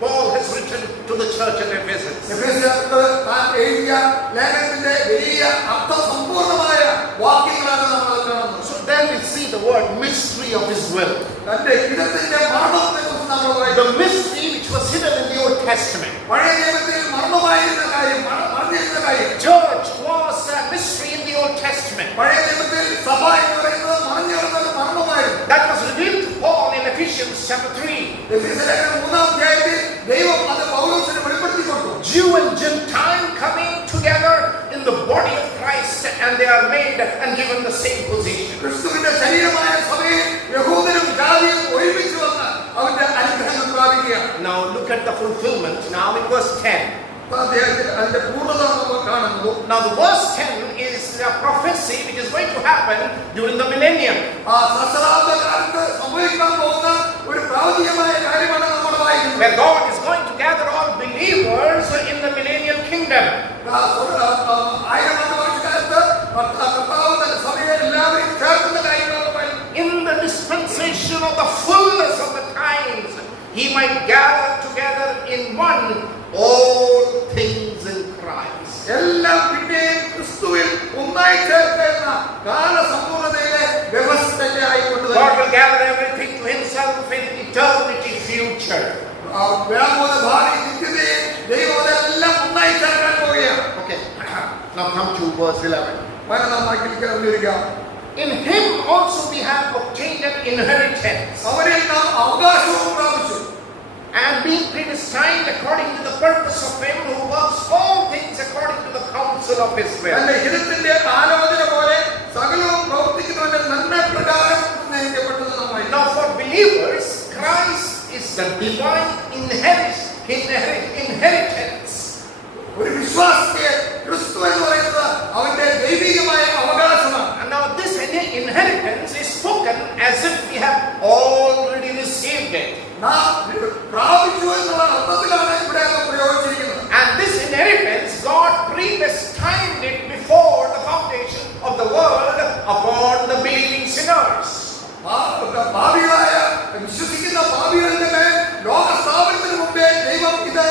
Paul has written to the church in Ephesus. എഫേസ്യർക്ക് താൻ എഴുതിയ ലേഖനത്തിന്റെ വലിയ അർത്ഥസമ്പൂർണമായ വാക്യങ്ങളാണ് നമ്മൾ കാണുന്നത്. So then we see the word mystery of His will. തന്റെ ഹിതത്തിന്റെ മർമ്മത്തെക്കുറിച്ച് നമ്മൾ വായിക്കും. The mystery which was hidden in the Old Testament. പഴയ നിയമത്തിൽ മർമ്മമായിരുന്ന കാര്യം, മറഞ്ഞിരുന്ന കാര്യം. Church was a mystery in body of Christ and they are made and given the same position. ക്രിസ്തുവിന്റെ ശരീരമായ സഭയെ യഹൂദരും ജാതിയും ഒരുമിച്ച് വന്ന് അവന്റെ അനുഗ്രഹങ്ങൾ പ്രാപിക്കുകയാണ്. Now look at the fulfillment now in verse 10. അതിന്റെ പൂർണ്ണത നമ്മൾ കാണുന്നു. Now the verse 10 is a prophecy which is going to happen during the millennium. സഹസ്രാബ്ദകാലത്ത് സംഭവിക്കാൻ പോകുന്ന ഒരു പ്രാവചികമായ കാര്യമാണ് നമ്മൾ വായിക്കുന്നത്. Where God is going to gather all believers in the millennial kingdom. 1000 വർഷക്കാലത്ത് കർത്താവ് തന്റെ സഭയെ എല്ലാവരെയും ചേർക്കുന്ന കാര്യങ്ങളാണ് പറയുന്നത്. In the dispensation of the fullness of the times, he might gather together in one all things in Christ. എല്ലാം പിന്നെയും ക്രിസ്തുവിൽ ഒന്നായി ചേർക്കുന്ന കാലസമ്പൂർണ്ണതയിലെ വ്യവസ്ഥയായി കൊണ്ടുവരും. God will gather everything to himself in eternity future. ഭാവി നിത്യതയെ ദൈവം എല്ലാം ഒന്നായി ചേർക്കാൻ പോവുകയാണ്. Okay. Now come to verse 11. 11-ാം വാക്യത്തിലേക്ക് വരിക. In him also we have obtained an inheritance. അവരിൽ നാം അവകാശവും പ്രാപിച്ചു. And being predestined according to the purpose of him who works all things according to the counsel of his will. തന്റെ ഹിതത്തിന്റെ ആലോചന പോലെ സകലവും പ്രവർത്തിക്കുന്നവന്റെ നന്മപ്രകാരം നിർണ്ണയിക്കപ്പെട്ടത് നമ്മായി. Now for believers, Christ is the divine inheritance. ഒരു വിശ്വാസിയെ ക്രിസ്തു എന്ന് പറയുന്നത് അവന്റെ ദൈവികമായ അവകാശമാണ്. And now this inheritance is spoken as if we have already received it. നാം പ്രാപിച്ചു എന്നുള്ള അർത്ഥത്തിലാണ് ഇവിടെ പ്രയോഗിച്ചിരിക്കുന്നത്. And this inheritance, God predestined it before the foundation of the world upon the believing sinners. ഭാവിയായ വിശ്വസിക്കുന്ന ഭാവികളുടെ മേൽ ലോക സ്ഥാപനത്തിന് മുമ്പേ ദൈവം ഇത്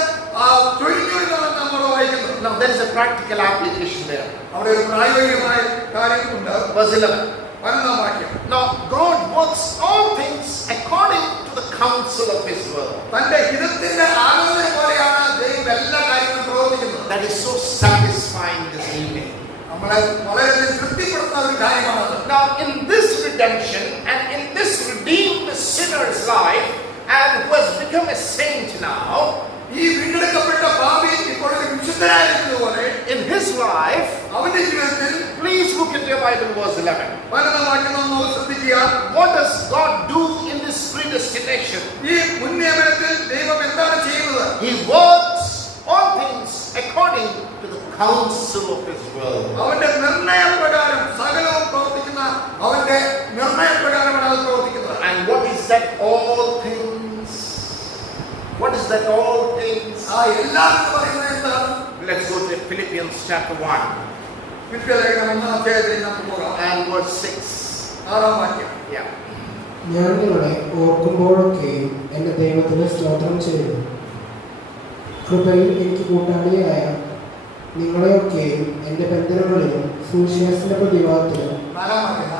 ചൊരിഞ്ഞു എന്നാണ് നമ്മൾ വായിക്കുന്നത്. Now there is a practical application there. അവിടെ ഒരു പ്രായോഗികമായ കാര്യമുണ്ട്. Verse 11. 11-ാം വാക്യം. Now God works all things according to the counsel of his will. തന്റെ ഹിതത്തിന്റെ ആലോചന പോലെയാണ് ദൈവം എല്ലാ കാര്യങ്ങളും പ്രവർത്തിക്കുന്നത്. That is so satisfying this evening. നമ്മളെ വളരെ തൃപ്തിപ്പെടുത്തുന്ന ഒരു കാര്യമാണ്. Now in this redemption and in this redeemed sinner's life and who has become a saint now, ഈ വീണ്ടെടുക്കപ്പെട്ട പാപി ഇപ്പോൾ ഒരു വിശുദ്ധനായിരിക്കുന്നതുപോലെ in his life, അവന്റെ ജീവിതത്തിൽ please look at your Bible, verse 11. 11-ാം വാക്യം ഒന്ന് ശ്രദ്ധിക്കുക. What does God do in this predestination? ഈ മുൻനിയമനത്തിൽ ദൈവം എന്താണ് ചെയ്യുന്നത്? He works all things according to the counsel of his will. അവന്റെ നിർണയപ്രകാരം സകലവും പ്രവർത്തിക്കുന്ന അവന്റെ നിർണയപ്രകാരമാണ് അത് പ്രവർത്തിക്കുന്നത്. And what is that all things? What is that all things? എല്ലാം എന്ന് പറയുന്നത് എന്താണ്? Let's go to Philippians chapter 1 ഫിലിപ്പിയർലേഖനം 1-ാം അധ്യായത്തിലേക്ക് നമുക്ക് പോകാം. and verse 6. 6-ാം വാക്യം. Yeah. ഞാൻ നിങ്ങളെ ഓർക്കുമ്പോഴൊക്കെയും എൻ്റെ ദൈവത്തിന് സ്തോത്രം ചെയ്യുന്നു. കൃപയിൽ എനിക്ക് കൂട്ടാളിയായ നിങ്ങളെയൊക്കെയും എൻ്റെ ബന്ധനങ്ങളിലും സുവിശേഷത്തിന്റെ പ്രതിവാദത്തിലും. 4-ാം വാക്യം.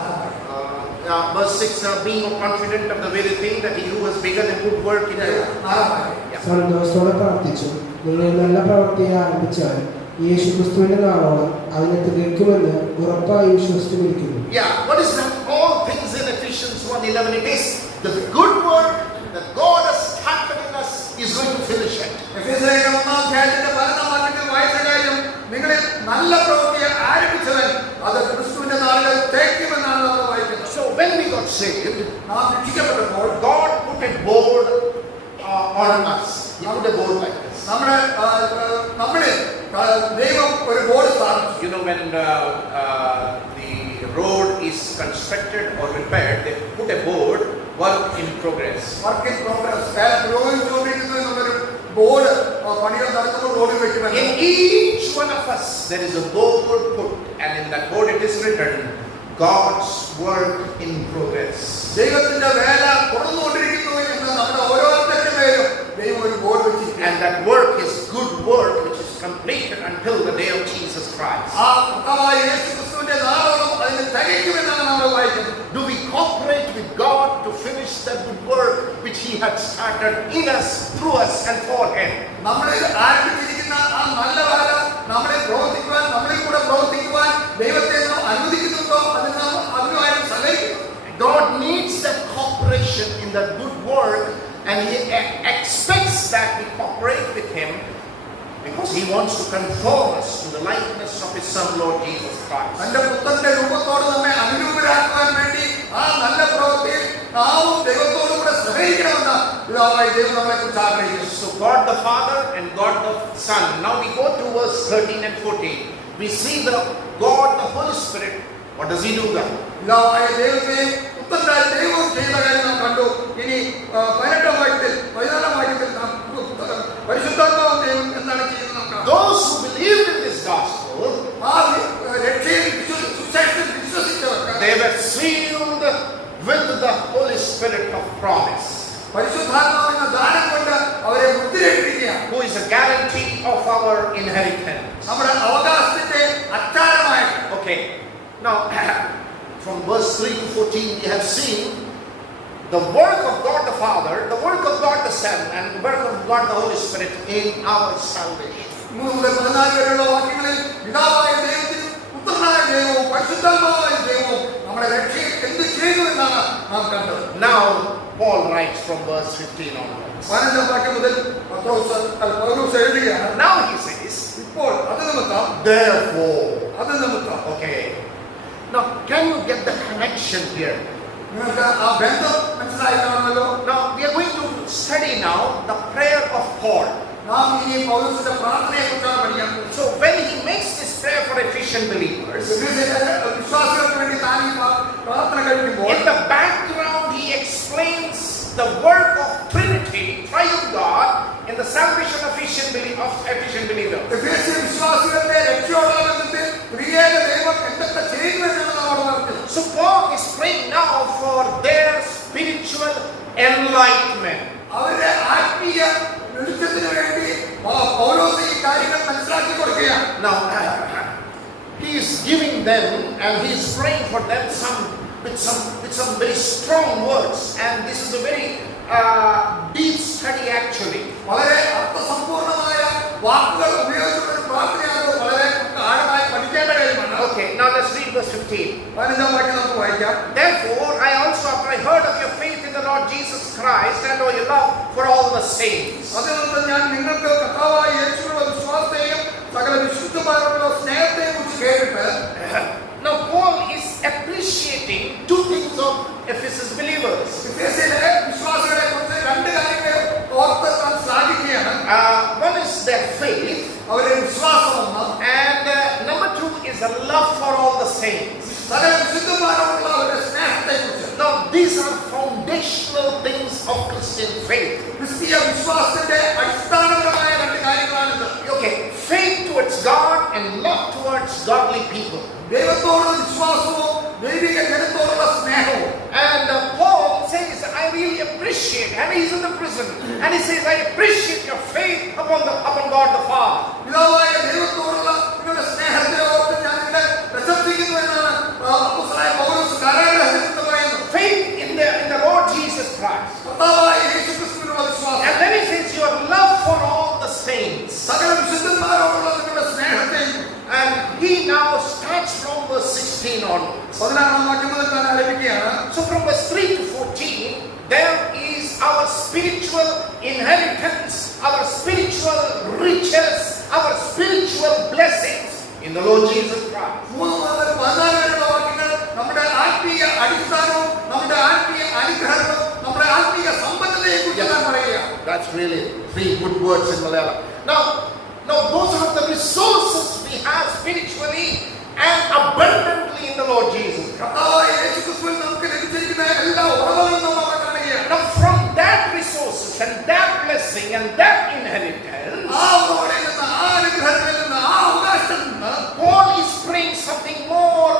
Verse 6, being confident of the very thing that he who has begun a good work in you. 4-ാം വാക്യം. സന്തോഷത്തോടെ പ്രാർത്ഥിച്ചു. നിങ്ങൾ നല്ല പ്രവൃത്തിയെ ആരംഭിച്ചാൽ യേശുക്രിസ്തുവിന്റെ നാളോളം അതിനെ തികയ്ക്കുമെന്ന് ഉറപ്പായി വിശ്വസിച്ചിരിക്കുന്നു. Yeah, what is that all things in Ephesians 1:11? It is the good work that God has started in us is going to finish it. എഫെസ്യർലേഖനം 1-ാം അധ്യായത്തിന്റെ 12-ാം വാക്യത്തിൽ വായിച്ച കാര്യം നിങ്ങളിൽ നല്ല പ്രവൃത്തിയെ ആരംഭിച്ചവൻ അത് ക്രിസ്തുവിന്റെ നാളിൽ തേക്കുമെന്നാണ് നമ്മൾ വായിക്കുന്നത്. So when we got saved, നാം രക്ഷിക്കപ്പെട്ടപ്പോൾ God put a board on us. He put a board like this. നമ്മളിൽ ദൈവം ഒരു ബോർഡ് സ്ഥാപിച്ചു. You know, when the road is constructed or repaired, they put a board, work in progress. Work in progress പുരോഗമിച്ചുകൊണ്ടിരിക്കുന്നു എന്നൊരു board പണികൾ നടക്കുമ്പോൾ റോഡിൽ വെക്കുമല്ലോ. In each one of us there is a board put, and in that board it is written God's work in progress. ദൈവത്തിന്റെ വേല തുടർന്നുകൊണ്ടിരിക്കുന്നു എന്ന് നമ്മുടെ ഓരോരുത്തരുടെ പേരും ദൈവം ഒരു ബോർഡ് വെച്ചിരിക്കുന്നു. And that work is good work which is completed until the day of Jesus Christ. ആ കർത്താവായ യേശുക്രിസ്തുവിന്റെ നാളോളം അതിനെ തികയ്ക്കുമെന്നാണ് നമ്മൾ വായിക്കുന്നത്. Do we cooperate with God to finish that good work which He had started in us, through us, and for Him? നമ്മളിൽ ആരംഭിച്ചിരിക്കുന്ന ആ നല്ല വേല നമ്മളിൽ പ്രവർത്തിക്കുവാൻ, നമ്മളിൽ കൂടെ പ്രവർത്തിക്കുവാൻ ദൈവത്തെ നാം അനുവദിക്കുന്നുണ്ടോ? അതിന് നാം അതിനുമായും സഹകരിക്കുന്നു. God needs that cooperation in that good work, and He expects that we cooperate with Him because he wants to conform us to the likeness of his son Lord Jesus Christ. തന്റെ പുത്രന്റെ രൂപത്തോട് നമ്മെ അനുരൂപരാക്കുവാൻ വേണ്ടി ആ നല്ല പ്രവൃത്തിയിൽ നാവും ദൈവത്തോടും കൂടെ സഹകരിക്കണമെന്ന് പിതാവായ ദൈവം നമ്മളെ കുറിച്ച് ആഗ്രഹിക്കുന്നു. So God the Father and God the Son. Now we go to verse 13 and 14. We see the God the Holy Spirit. What does he do then? പിതാവായ ദൈവത്തെയും പുത്രനായ ദൈവവും ചെയ്ത കാര്യം നാം കണ്ടു. ഇനി 14 വാക്യത്തിൽ നാം പരിശുദ്ധാത്മാവും ദൈവം എന്താണ് ചെയ്യുന്നത് നാം കാണാം. Those who believed in this gospel, ആ രക്ഷയിൽ സുവിശേഷത്തിൽ വിശ്വസിച്ചവർക്ക് they were sealed with the Holy Spirit of promise, പരിശുദ്ധാത്മാവെന്ന ദാനം കൊണ്ട് അവരെ മുദ്രയിട്ടിരിക്കുകയാണ്. who is a guarantee of our inheritance. നമ്മുടെ അവകാശത്തിന്റെ അച്ചാരമായിട്ട്. Okay, now from verse 3 to 14 we have seen the work of God the Father, the work of God the Son, and the work of God the Holy Spirit in our salvation. 3 മുതൽ 14 വരെയുള്ള വാക്യങ്ങളിൽ പിതാവായ ദൈവത്തിനും പുത്രനായ ദൈവവും പരിശുദ്ധാത്മാവായ ദൈവവും നമ്മുടെ രക്ഷയിൽ എന്ത് ചെയ്തു എന്നാണ് നാം കണ്ടത്. Now Paul writes from verse 15 onwards. 15 വാക്യം മുതൽ പൗലോസ് എഴുതുകയാണ്. Now he says, ഇപ്പോൾ അത് നിമിത്തം, therefore. അത് നിമിത്തം. Okay. Now can you get the connection here? നിങ്ങൾക്ക് ആ ബന്ധം മനസ്സിലായി കാണുമല്ലോ. Now we are going to study now the prayer of Paul. നാം ഇനി പൗലോസിന്റെ പ്രാർത്ഥനയെ കുറിച്ചാണ് പഠിക്കാൻ പോകുന്നത്. So when he makes this prayer for Ephesian believers, വിശ്വാസികൾക്ക് വേണ്ടി താൻ ഈ പ്രാർത്ഥന കഴിക്കുമ്പോൾ in the background he explains the work of Trinity, triune God, in the salvation of Ephesian believers. എഫേസ്യ വിശ്വാസികളുടെ രക്ഷയോടുള്ള ബന്ധത്തിൽ ത്രിയേക ദൈവം എന്തൊക്കെ ചെയ്യുന്നു എന്നാണ് നാം അവിടെ പറഞ്ഞത്. So Paul is praying now for their spiritual enlightenment. അവരുടെ ആത്മീയ വെളിച്ചത്തിന് വേണ്ടി പൗലോസ് ഈ കാര്യങ്ങൾ മനസ്സിലാക്കി കൊടുക്കുകയാണ്. Now he is giving them and he is praying for them with some very strong words, and this is a very deep study actually. വളരെ അർത്ഥസമ്പൂർണമായ വാക്കുകൾ ഉപയോഗിച്ചുള്ള ഒരു പ്രാർത്ഥനയാണ്. വളരെ ആഴമായി പഠിക്കേണ്ട കാര്യമാണ്. Okay, now let's read verse 15. 15 വാക്യം നമുക്ക് വായിക്കാം. Therefore I also, after I heard of your faith in the Lord Jesus Christ and of your love for all the saints. അതിനർത്ഥം ഞാൻ നിങ്ങൾക്ക് കർത്താവായ യേശുവിലുള്ള വിശ്വാസത്തെയും സകല വിശുദ്ധന്മാരോടുള്ള സ്നേഹത്തെയും കുറിച്ച് കേട്ടിട്ട്. Now Paul is appreciating two things of Ephesus believers. എഫേസ്യയിലെ വിശ്വാസികളെ കുറിച്ച് രണ്ട് കാര്യങ്ങൾ ഓർത്ത് താൻ ശ്ലാഘിക്കുകയാണ്. One is their faith, അവരുടെ വിശ്വാസമെന്ന്, and number 2 is a love for all the saints. സകല വിശുദ്ധന്മാരോടുള്ള അവരുടെ സ്നേഹത്തെ കുറിച്ച്. Now these are foundational things of Christian faith. ക്രിസ്തീയ വിശ്വാസത്തിന്റെ അടിസ്ഥാനപരമായ രണ്ട് കാര്യങ്ങളാണിത്. Okay, faith towards God and love towards godly people. ദൈവത്തോടുള്ള വിശ്വാസവും ദൈവിക ജനത്തോടുള്ള സ്നേഹവും. And Paul says, I really appreciate, and he's in the prison, and he says, I appreciate your faith upon God the Father. പിതാവായ ദൈവത്തോടുള്ള നിങ്ങളുടെ സ്നേഹത്തെ ഓർത്ത് ഞാൻ നിങ്ങളെ പ്രശംസിക്കുന്നു എന്നാണ് അപ്പോസ്തലനായ പൗലോസ് കാരാഗൃഹത്തിൽ പറയുന്നത്. Faith in the Lord Jesus Christ. കർത്താവായ യേശുക്രിസ്തുവിനുള്ള വിശ്വാസം. And then he says, your love for all the saints. സകല വിശുദ്ധന്മാരോടുള്ള നിങ്ങളുടെ സ്നേഹത്തെയും. And he now starts from verse 16 onwards. 16 വാക്യം മുതൽ താൻ ആരംഭിക്കുകയാണ്. So from verse 3 to 14, there is our spiritual inheritance, our spiritual riches, our spiritual blessings in the Lord Jesus Christ. 3 മുതൽ 14 വരെയുള്ള വാക്യങ്ങൾ നമ്മുടെ ആത്മീയ അടിസ്ഥാനവും നമ്മുടെ ആത്മീയ അനുഗ്രഹങ്ങളും നമ്മുടെ ആത്മീയ സമ്പന്നതയെ കുറിച്ച് താൻ പറയുകയാണ്. That's really 3 good words in Malayalam. Now those are the resources we have spiritually and abundantly in the Lord Jesus. കർത്താവായ യേശുക്രിസ്തുവിൽ നമുക്ക് ലഭിച്ചിരിക്കുന്ന എല്ലാ ഉറവകളും നമ്മൾ അവിടെ കാണുകയാണ്. Now from that resources and that blessing and that inheritance, ആ ഉറവകളിൽ നിന്ന്, ആ അനുഗ്രഹങ്ങളിൽ നിന്ന്, ആ അവകാശത്തിൽ നിന്ന് Paul is praying something more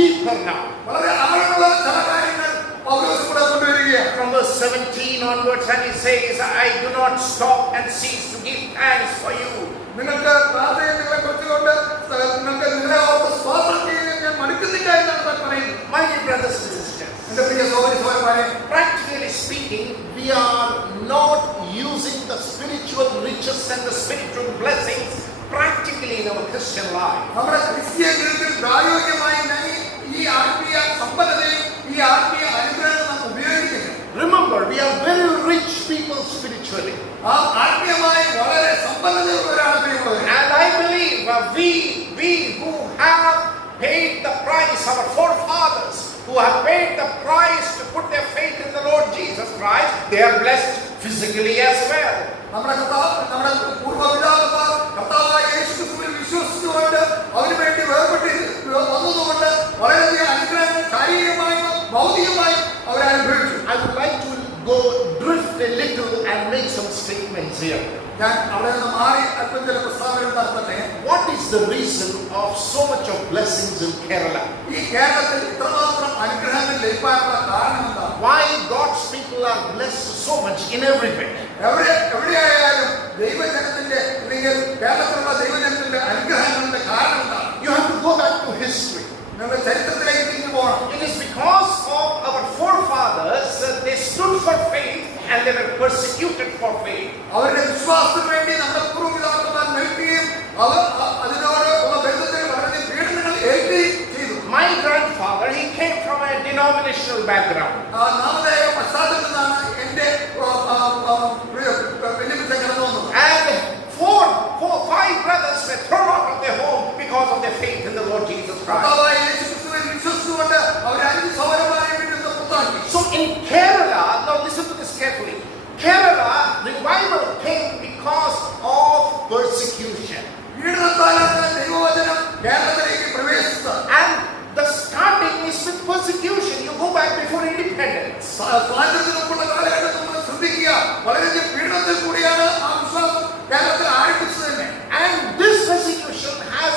deeper now. വളരെ ആഴമുള്ള ചില കാര്യങ്ങൾ പൗലോസ് കൂടെ കൊണ്ടുവരികയാണ്. From verse 17 onwards, and he says, I do not stop and cease to give thanks for you. നിങ്ങൾക്ക് പ്രാർത്ഥനയെ കുറിച്ചുകൊണ്ട് നിങ്ങൾക്ക് നിങ്ങളെ ഓർത്ത് സ്തോത്രം ചെയ്യാൻ ഞാൻ മടുക്കുന്നില്ല എന്നാണ് താൻ പറയുന്നത്. My dear brothers and sisters, എന്റെ പ്രിയ സഹോദരന്മാരെ, practically speaking, we are not using the spiritual riches and the spiritual blessings practically in our Christian life. നമ്മുടെ ക്രിസ്തീയ ജീവിതത്തിൽ പ്രായോഗികമായി ഈ ആത്മീയ സമ്പന്നതയും ഈ ആത്മീയ അനുഗ്രഹവും നാം ഉപയോഗിക്കുന്നു. Remember, we are very rich people spiritually. ആ ആത്മീയമായി വളരെ സമ്പന്നതയുള്ളവരാണ് we who have paid the price, our forefathers who have paid the price to put their faith in the Lord Jesus Christ, they are blessed physically as well. നമ്മുടെ പൂർവ്വപിതാക്കന്മാർ കർത്താവായ യേശുക്രിസ്തുവിൽ വിശ്വസിച്ചുകൊണ്ട് അവന് വേണ്ടി വേർപെട്ട് വന്നതുകൊണ്ട് വളരെയധികം അനുഗ്രഹങ്ങൾ ശാരീരികമായും ഭൗതികമായും അവരനുഭവിച്ചു. I would like to go drift a little and make some statements here. ഞാൻ അവിടെ നിന്ന് മാറി അല്പം ചില പ്രസ്താവനകൾ നടത്തട്ടെ. What is the reason of so much of blessings in Kerala? ഈ കേരളത്തിൽ ഇത്രമാത്രം അനുഗ്രഹങ്ങൾ ലഭിക്കാനുള്ള കാരണം എന്താണ്? Why God's people are blessed so much in everywhere? എവിടെയായാലും ദൈവജനത്തിന്റെ അല്ലെങ്കിൽ കേരളത്തിലുള്ള ദൈവജനത്തിന്റെ അനുഗ്രഹങ്ങളുടെ കാരണം എന്താണ്? You have to go back to history. നിങ്ങൾ ചരിത്രത്തിലേക്ക് തിരിഞ്ഞു പോകണം. It is because of our forefathers, they stood for faith and they were persecuted for faith. അവരുടെ വിശ്വാസത്തിന് വേണ്ടി നമ്മുടെ പൂർവ്വപിതാക്കന്മാർ നിൽക്കുകയും അതിനോട് ഉള്ള ബന്ധത്തിൽ വളരെ പീഡനങ്ങൾ ഏൽക്കുകയും ചെയ്തു. My grandfather, he came from a denominational background. നാമധേയ പശ്ചാത്തലത്തിൽ നിന്നാണ് എന്റെ വലിയപ്പച്ചൻ കടന്നു വന്നത്. And five brothers were thrown out of their home because of their faith in the Lord Jesus Christ. കർത്താവായ യേശുക്രിസ്തുവിൽ വിശ്വസിച്ചുകൊണ്ട് അവർ 5 സഹോദരന്മാരെ വീട്ടിൽ നിന്ന് പുറത്താക്കി. So in Kerala, now listen to this carefully. Kerala, revival came because of persecution. പീഡനത്താലാണ് ദൈവവചനം കേരളത്തിലേക്ക് പ്രവേശിച്ചത്. And the starting is with persecution. You go back before independence. സ്വാതന്ത്ര്യത്തിന് മുമ്പുള്ള കാലഘട്ടം നമ്മൾ ശ്രദ്ധിക്കുക. വളരെയധികം പീഡനത്തിൽ കൂടിയാണ് ആ വിശ്വാസം കേരളത്തിൽ ആരംഭിച്ചത് തന്നെ. And this persecution has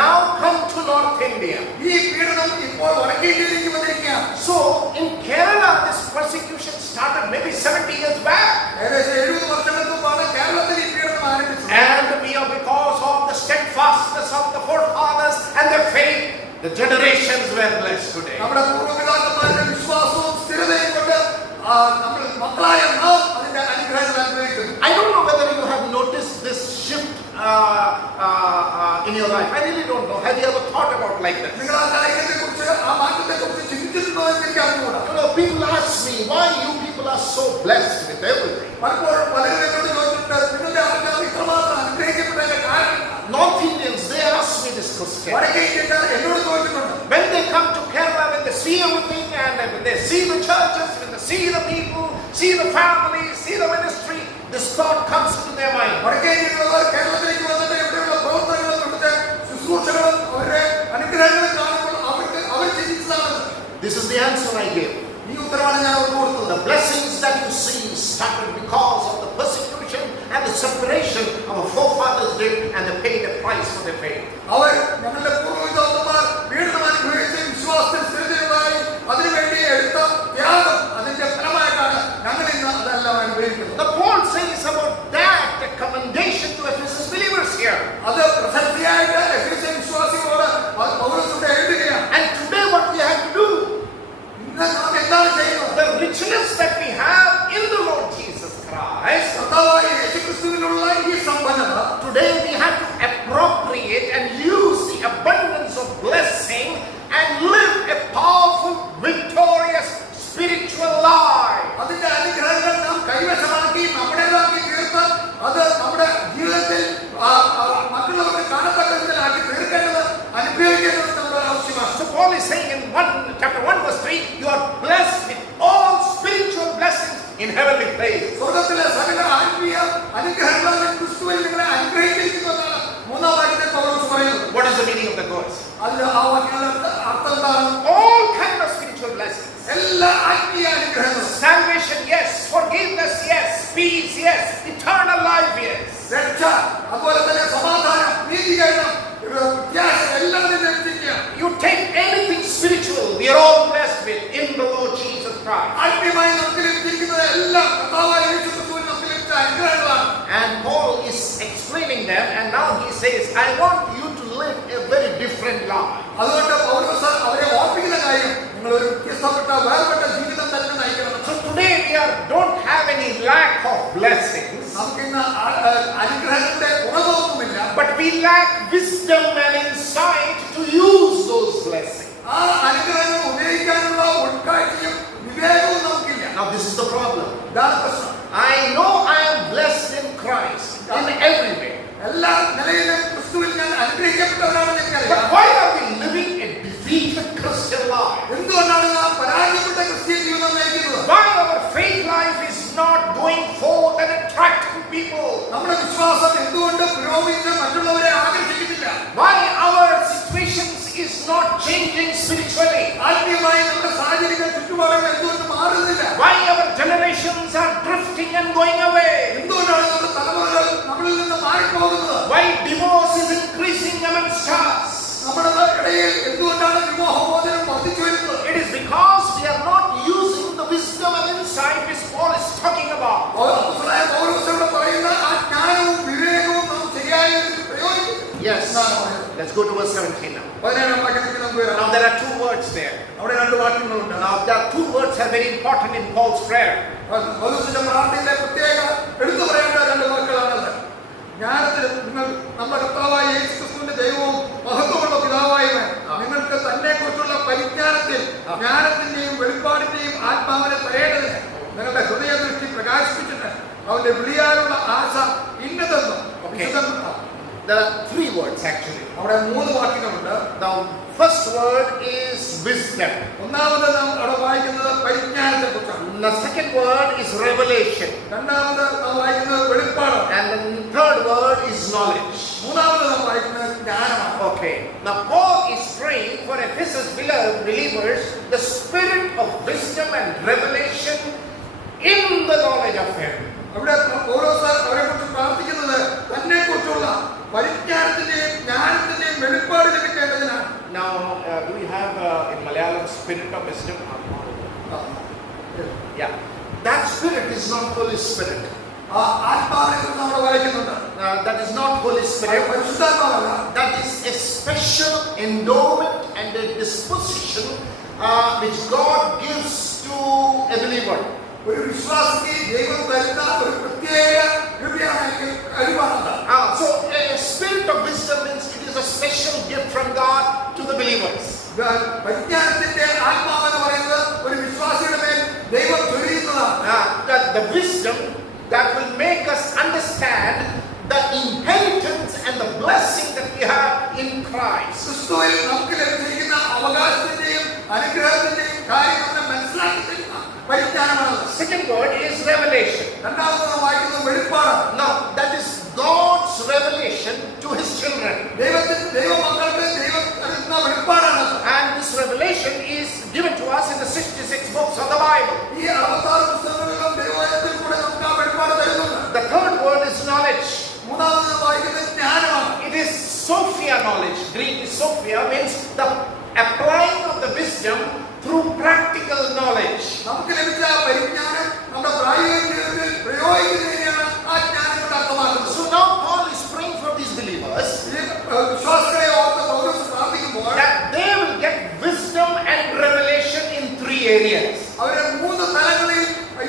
now come to North India. ഈ പീഡനം ഇപ്പോൾ വടക്കേ ഇന്ത്യയിലേക്ക് വന്നിരിക്കുകയാണ്. So in Kerala, this persecution started maybe 70 years back. ഏകദേശം 70 വർഷങ്ങൾക്ക് മുമ്പാണ് കേരളത്തിൽ ഈ പീഡനം ആരംഭിച്ചത്. And we are, because of the steadfastness of the forefathers and their faith, the generations were blessed today. നമ്മുടെ പൂർവ്വപിതാക്കന്മാരുടെ വിശ്വാസവും സ്ഥിരതയും കൊണ്ട് നമ്മൾ മക്കളായ നാം അതിന്റെ അനുഗ്രഹങ്ങൾ അനുഭവിക്കുന്നു. I don't know whether you have noticed this shift in your life. I really don't know. Have you ever thought about like this? നിങ്ങൾ ആ കാര്യത്തെക്കുറിച്ച് ആ മാറ്റത്തെക്കുറിച്ച് ചിന്തിച്ചിട്ടുണ്ടോ എന്ന് എനിക്ക് അറിഞ്ഞുകൂടാ. You know, people ask me, why you people are so blessed with everything? പലപ്പോഴും പലരും എന്നോട് ചോദിച്ചിട്ടുണ്ട്, നിങ്ങളുടെ ആൾക്കാർ ഇത്രമാത്രം അനുഗ്രഹിക്കപ്പെട്ടതിന്റെ കാരണം. North Indians, they ask me this question. വടക്കേ ഇന്ത്യക്കാർ എന്നോട് ചോദിച്ചിട്ടുണ്ട്. When they come to Kerala, when they see everything and when they see the churches, when they see the people, see the families, see the ministry, this thought comes into their mind. വടക്കേ ഇന്ത്യയിലുള്ളവർ കേരളത്തിലേക്ക് വന്നിട്ട് ഇവിടെയുള്ള പ്രവർത്തനങ്ങളും ഇവിടുത്തെ ശുശ്രൂഷകളും അവരുടെ അനുഗ്രഹങ്ങളും കാണുമ്പോൾ അവർ ചിന്തിച്ചതാണ്. This is the answer I gave. ഈ ഉത്തരവാണ് ഞാൻ അവർക്ക് കൊടുത്തത്. The blessings that you see started because of the persecution and the separation our forefathers did, and they paid a price for their faith. അവർ ഞങ്ങളുടെ പൂർവ്വപിതാക്കന്മാർ പീഡനം അനുഭവിച്ച് വിശ്വാസത്തിൽ സ്ഥിരതയുണ്ടായി അതിനുവേണ്ടി എടുത്ത ത്യാഗം അതിന്റെ ഫലമായിട്ടാണ് ഞങ്ങൾ ഇന്ന് അതെല്ലാം അനുഭവിക്കുന്നത്. The Paul says about that a commendation to Ephesus believers here. അത് പ്രശസ്തിയായിട്ട് എഫെസ്യ വിശ്വാസികളോട് പൗലോസ് എഴുതുകയാണ്. And today what we have to do, ഇന്ന് നാം എന്താണ് ചെയ്യുന്നത്? the richness that we have in the Lord Jesus Christ, കർത്താവായ യേശുക്രിസ്തുവിലുള്ള ഈ സമ്പന്നത today we have to appropriate and use the abundance of blessing and live a powerful, victorious, spiritual life. അതിന്റെ അനുഗ്രഹങ്ങൾ നാം കൈവശമാക്കി നമ്മുടേതാക്കി തീർത്ത് അത് നമ്മുടെ ജീവിതത്തിൽ മറ്റുള്ളവർക്ക് കാണത്തക്ക വിധത്തിലാക്കി തീർക്കേണ്ടത് അനുഭവിക്കേണ്ടത് നമ്മുടെ ആവശ്യമാണ്. So Paul is saying in chapter 1 verse 3, you are blessed with all spiritual blessings in heavenly places. സ്വർഗ്ഗത്തിലെ സകല ആത്മീയ അനുഗ്രഹങ്ങളാൽ ക്രിസ്തുവിൽ നിങ്ങളെ അനുഗ്രഹിച്ചിരിക്കുന്നു എന്നാണ് 3-ാം വാക്യത്തിൽ പൗലോസ് പറയുന്നത്. What is the meaning of the verse? അതിൽ ആ വാക്യങ്ങളുടെ അർത്ഥം എന്താണ്? All kind of spiritual blessings. എല്ലാ ആത്മീയ അനുഗ്രഹങ്ങളും. Salvation, yes. Forgiveness, yes. Peace, yes. Eternal life, yes. രക്ഷ, അതുപോലെ തന്നെ സമാധാനം, നീതീകരണം, പ്രത്യാശ എല്ലാം ലഭിച്ചിരിക്കുകയാണ്. You take anything spiritual, we are all blessed with in the Lord Jesus Christ. ആത്മീയമായി നമുക്ക് ലഭിച്ചിരിക്കുന്നത് എല്ലാം കർത്താവായ യേശുക്രിസ്തുവിൽ നമുക്ക് ലഭിച്ച അനുഗ്രഹങ്ങളാണ്. And Paul is explaining them, and now he says, I want you to live a very different life. അതുകൊണ്ട് പൗലോസ് അവരെ ഓർപ്പിക്കുന്ന കാര്യം നിങ്ങൾ ഒരു വ്യത്യസ്തപ്പെട്ട വേർപെട്ട ജീവിതം തന്നെ നയിക്കണം. So today we don't have any lack of blessings, നമുക്കിന്ന് അനുഗ്രഹങ്ങളുടെ കുറവൊന്നുമില്ല. but we lack wisdom and insight to use those blessings. ആ അനുഗ്രഹങ്ങൾ ഉപയോഗിക്കാനുള്ള ഉൾക്കാഴ്ചയും വിവേകവും നമുക്കില്ല. Now this is the problem. ഇതാണ് പ്രശ്നം. I know I am blessed in Christ in every way. എല്ലാ നിലയിലും ക്രിസ്തുവിൽ ഞാൻ അനുഗ്രഹിക്കപ്പെട്ടവരാണെന്ന് പ്രലോഭിച്ച് മറ്റുള്ളവരെ ആകർഷിക്കുന്നില്ല. Why our situations is not changing spiritually? ആത്മീയമായി നമ്മുടെ സാഹചര്യങ്ങൾ ചുറ്റുപാടുകൾ എന്തുകൊണ്ട് മാറുന്നില്ല? Why our generations are drifting and going away? എന്തുകൊണ്ടാണ് നമ്മുടെ തലമുറകൾ നമ്മളിൽ നിന്ന് മാറിപ്പോകുന്നത്? Why divorce is increasing amongst us? നമ്മുടെ ഇടയിൽ എന്തുകൊണ്ടാണ് വിവാഹമോചനം വർദ്ധിച്ചു വരുന്നത്? It is because we are not using the wisdom and insight which Paul is talking about. അപ്പോസ്തലനായ പൗലോസ് ഇവിടെ പറയുന്ന ആ ജ്ഞാനവും വിവേകവും നാം ശരിയായ രീതിയിൽ പ്രയോഗിക്കും. Yes. Let's go to verse 17 now. 17-ാം വാക്യത്തിലേക്ക് നമുക്ക് വരാം. Now there are two words there. അവിടെ രണ്ട് വാക്യങ്ങളുണ്ട്. Now there are two words are very important in Paul's prayer. പൗലോസിന്റെ പ്രാർത്ഥനയിലെ പ്രത്യേക എടുത്തു പറയേണ്ട രണ്ട് വാക്കുകളാണത്. ജ്ഞാനത്തിന് നിങ്ങൾ നമ്മുടെ കർത്താവായ യേശുക്രിസ്തുവിന്റെ ദൈവവും മഹത്വമുള്ള പിതാവായവൻ നിങ്ങൾക്ക് തന്നെ കുറിച്ചുള്ള പരിജ്ഞാനത്തിൽ ജ്ഞാനത്തിന്റെയും വെളിപ്പാടിന്റെയും ആത്മാവിനെ തരേണ്ടതിന് നിങ്ങളുടെ ഹൃദയദൃഷ്ടി പ്രകാശിപ്പിച്ചിട്ട് അവന്റെ വിളിയാനുള്ള ആശ ഇന്നതെന്നും. There are three words actually. അവിടെ മൂന്ന് വാക്യങ്ങളുണ്ട്. The first word is wisdom. ഒന്നാമത് നാം അവിടെ വായിക്കുന്നത് പരിജ്ഞാനത്തെ കുറിച്ചാണ്. The second word is revelation. രണ്ടാമത് നാം വായിക്കുന്നത് വെളിപ്പാട്. And the third word is knowledge. മൂന്നാമത് നാം വായിക്കുന്നത് ജ്ഞാനമാണ്. Okay. Now Paul is praying for Ephesus believers the spirit of wisdom and revelation in the knowledge of him. അവിടെ പൗലോസ് അവരെ കുറിച്ച് പ്രാർത്ഥിക്കുന്നത് തന്നെ കുറിച്ചുള്ള പരിജ്ഞാനത്തിന്റെയും ജ്ഞാനത്തിന്റെയും വെളിപ്പാട് ലഭിക്കേണ്ടതിനാണ്. Now do we have in Malayalam spirit of wisdom? Yeah. That spirit is not Holy Spirit. ആ ആത്മാവിനെ കുറിച്ച് നമ്മൾ വായിക്കുന്നുണ്ട്. That is not Holy Spirit. പരിശുദ്ധാത്മാവല്ല. That is a special endowment and a disposition which God gives to a believer. ഒരു വിശ്വാസിക്ക് ദൈവം തരുന്ന ഒരു പ്രത്യേക കൃപയാണ് കഴിവാണ്. So a spirit of wisdom means it is a special gift from God to the believers. പരിജ്ഞാനത്തിന്റെ ആത്മാവെന്ന് പറയുന്നത് ഒരു വിശ്വാസിയുടെ മേൽ ദൈവം ചൊരിയുന്നതാണ്. That the wisdom that will make us understand the inheritance and the blessing that we have in Christ. ക്രിസ്തുവിൽ നമുക്ക് ലഭിച്ചിരിക്കുന്ന അവകാശത്തിന്റെയും അനുഗ്രഹത്തിന്റെയും കാര്യം നമ്മൾ മനസ്സിലാക്കി തരുന്ന പരിജ്ഞാനമാണ്. Second word is revelation. രണ്ടാമത് വായിക്കുന്നത് വെളിപ്പാടാണ്. Now that is God's revelation to his children. ദൈവമക്കൾക്ക് ദൈവം തരുന്ന വെളിപ്പാടാണ്. And this revelation is given to us in the 66 books of the Bible. ഈ 66 പുസ്തകങ്ങളിലും ദൈവവചനത്തിൽ കൂടെ നമുക്ക് ആ വെളിപ്പാട് തരുന്നുണ്ട്. The third word is knowledge. മൂന്നാമത് വായിക്കുന്നത് ജ്ഞാനമാണ്. It is Sophia knowledge. Greek is Sophia, means the applying of the wisdom through practical knowledge. നമുക്ക് ലഭിച്ച പരിജ്ഞാനം നമ്മുടെ പ്രായോഗിക ജീവിതത്തിൽ പ്രയോഗിക്കുന്നതിനെയാണ് ആ ജ്ഞാനം കൊണ്ട് അർത്ഥമാക്കുന്നത്. So now Paul is praying for these believers വിശ്വാസികളെ ഓർത്ത് പൗലോസ് പ്രാർത്ഥിക്കുമ്പോൾ that they will get wisdom and revelation in three areas. അവരെ മൂന്ന് തലങ്ങളിൽ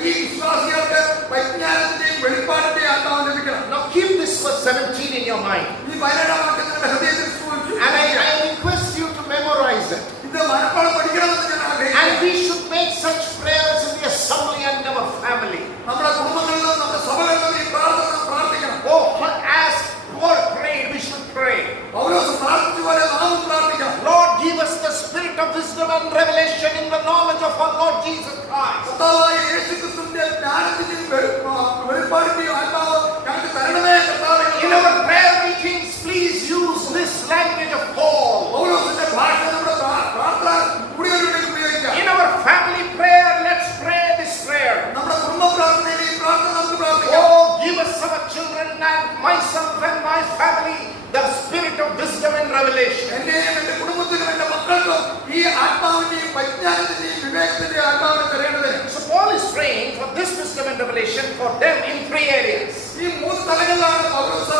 ഈ വിശ്വാസികൾക്ക് പരിജ്ഞാനത്തിന്റെയും വെളിപ്പാടിന്റെയും ആത്മാവ് ലഭിക്കണം. Now keep this verse 17 in your mind. ഈ 17-ാം വാക്യം നിങ്ങളുടെ ഹൃദയത്തിൽ സൂക്ഷിച്ചു. And I request you to memorize it. ഇത് മനപ്പാഠം പഠിക്കണമെന്ന് ഞാൻ ആഗ്രഹിക്കുന്നു. And we should make such prayers in the assembly and our family. നമ്മുടെ കുടുംബങ്ങളിലും നമ്മുടെ സഭകളിലും ഈ പ്രാർത്ഥന പ്രാർത്ഥിക്കണം. Oh, as Paul prayed, we should pray. പൗലോസ് പ്രാർത്ഥിച്ച പോലെ നാമും പ്രാർത്ഥിക്കണം. Lord, give us the spirit of wisdom and revelation in the knowledge of our Lord Jesus Christ. കർത്താവായ യേശുക്രിസ്തുവിന്റെ ജ്ഞാനത്തിന്റെയും വെളിപ്പാടിന്റെയും ആത്മാവ് ഞങ്ങൾക്ക് തരണമേ കർത്താവേ. In our prayer meetings, please use this language of Paul. പൗലോസിന്റെ ഭാഷ നമ്മുടെ പ്രാർത്ഥന കൂടിയവരുടെ ഉപയോഗിക്കാം. In our family prayer, let's pray this prayer. നമ്മുടെ കുടുംബ പ്രാർത്ഥനയിൽ ഈ പ്രാർത്ഥന നമുക്ക് പ്രാർത്ഥിക്കാം. Oh, give us our children and myself and my family the spirit of wisdom and revelation. എന്നെയും എന്റെ കുടുംബത്തിനും എന്റെ മക്കൾക്കും ഈ ആത്മാവിന്റെയും പരിജ്ഞാനത്തിന്റെയും വിവേകത്തിന്റെയും ആത്മാവിനെ തരേണ്ടതിന്. So Paul is praying for this wisdom and revelation for them in three areas. ഈ മൂന്ന് തലങ്ങളിലാണ് പൗലോസ്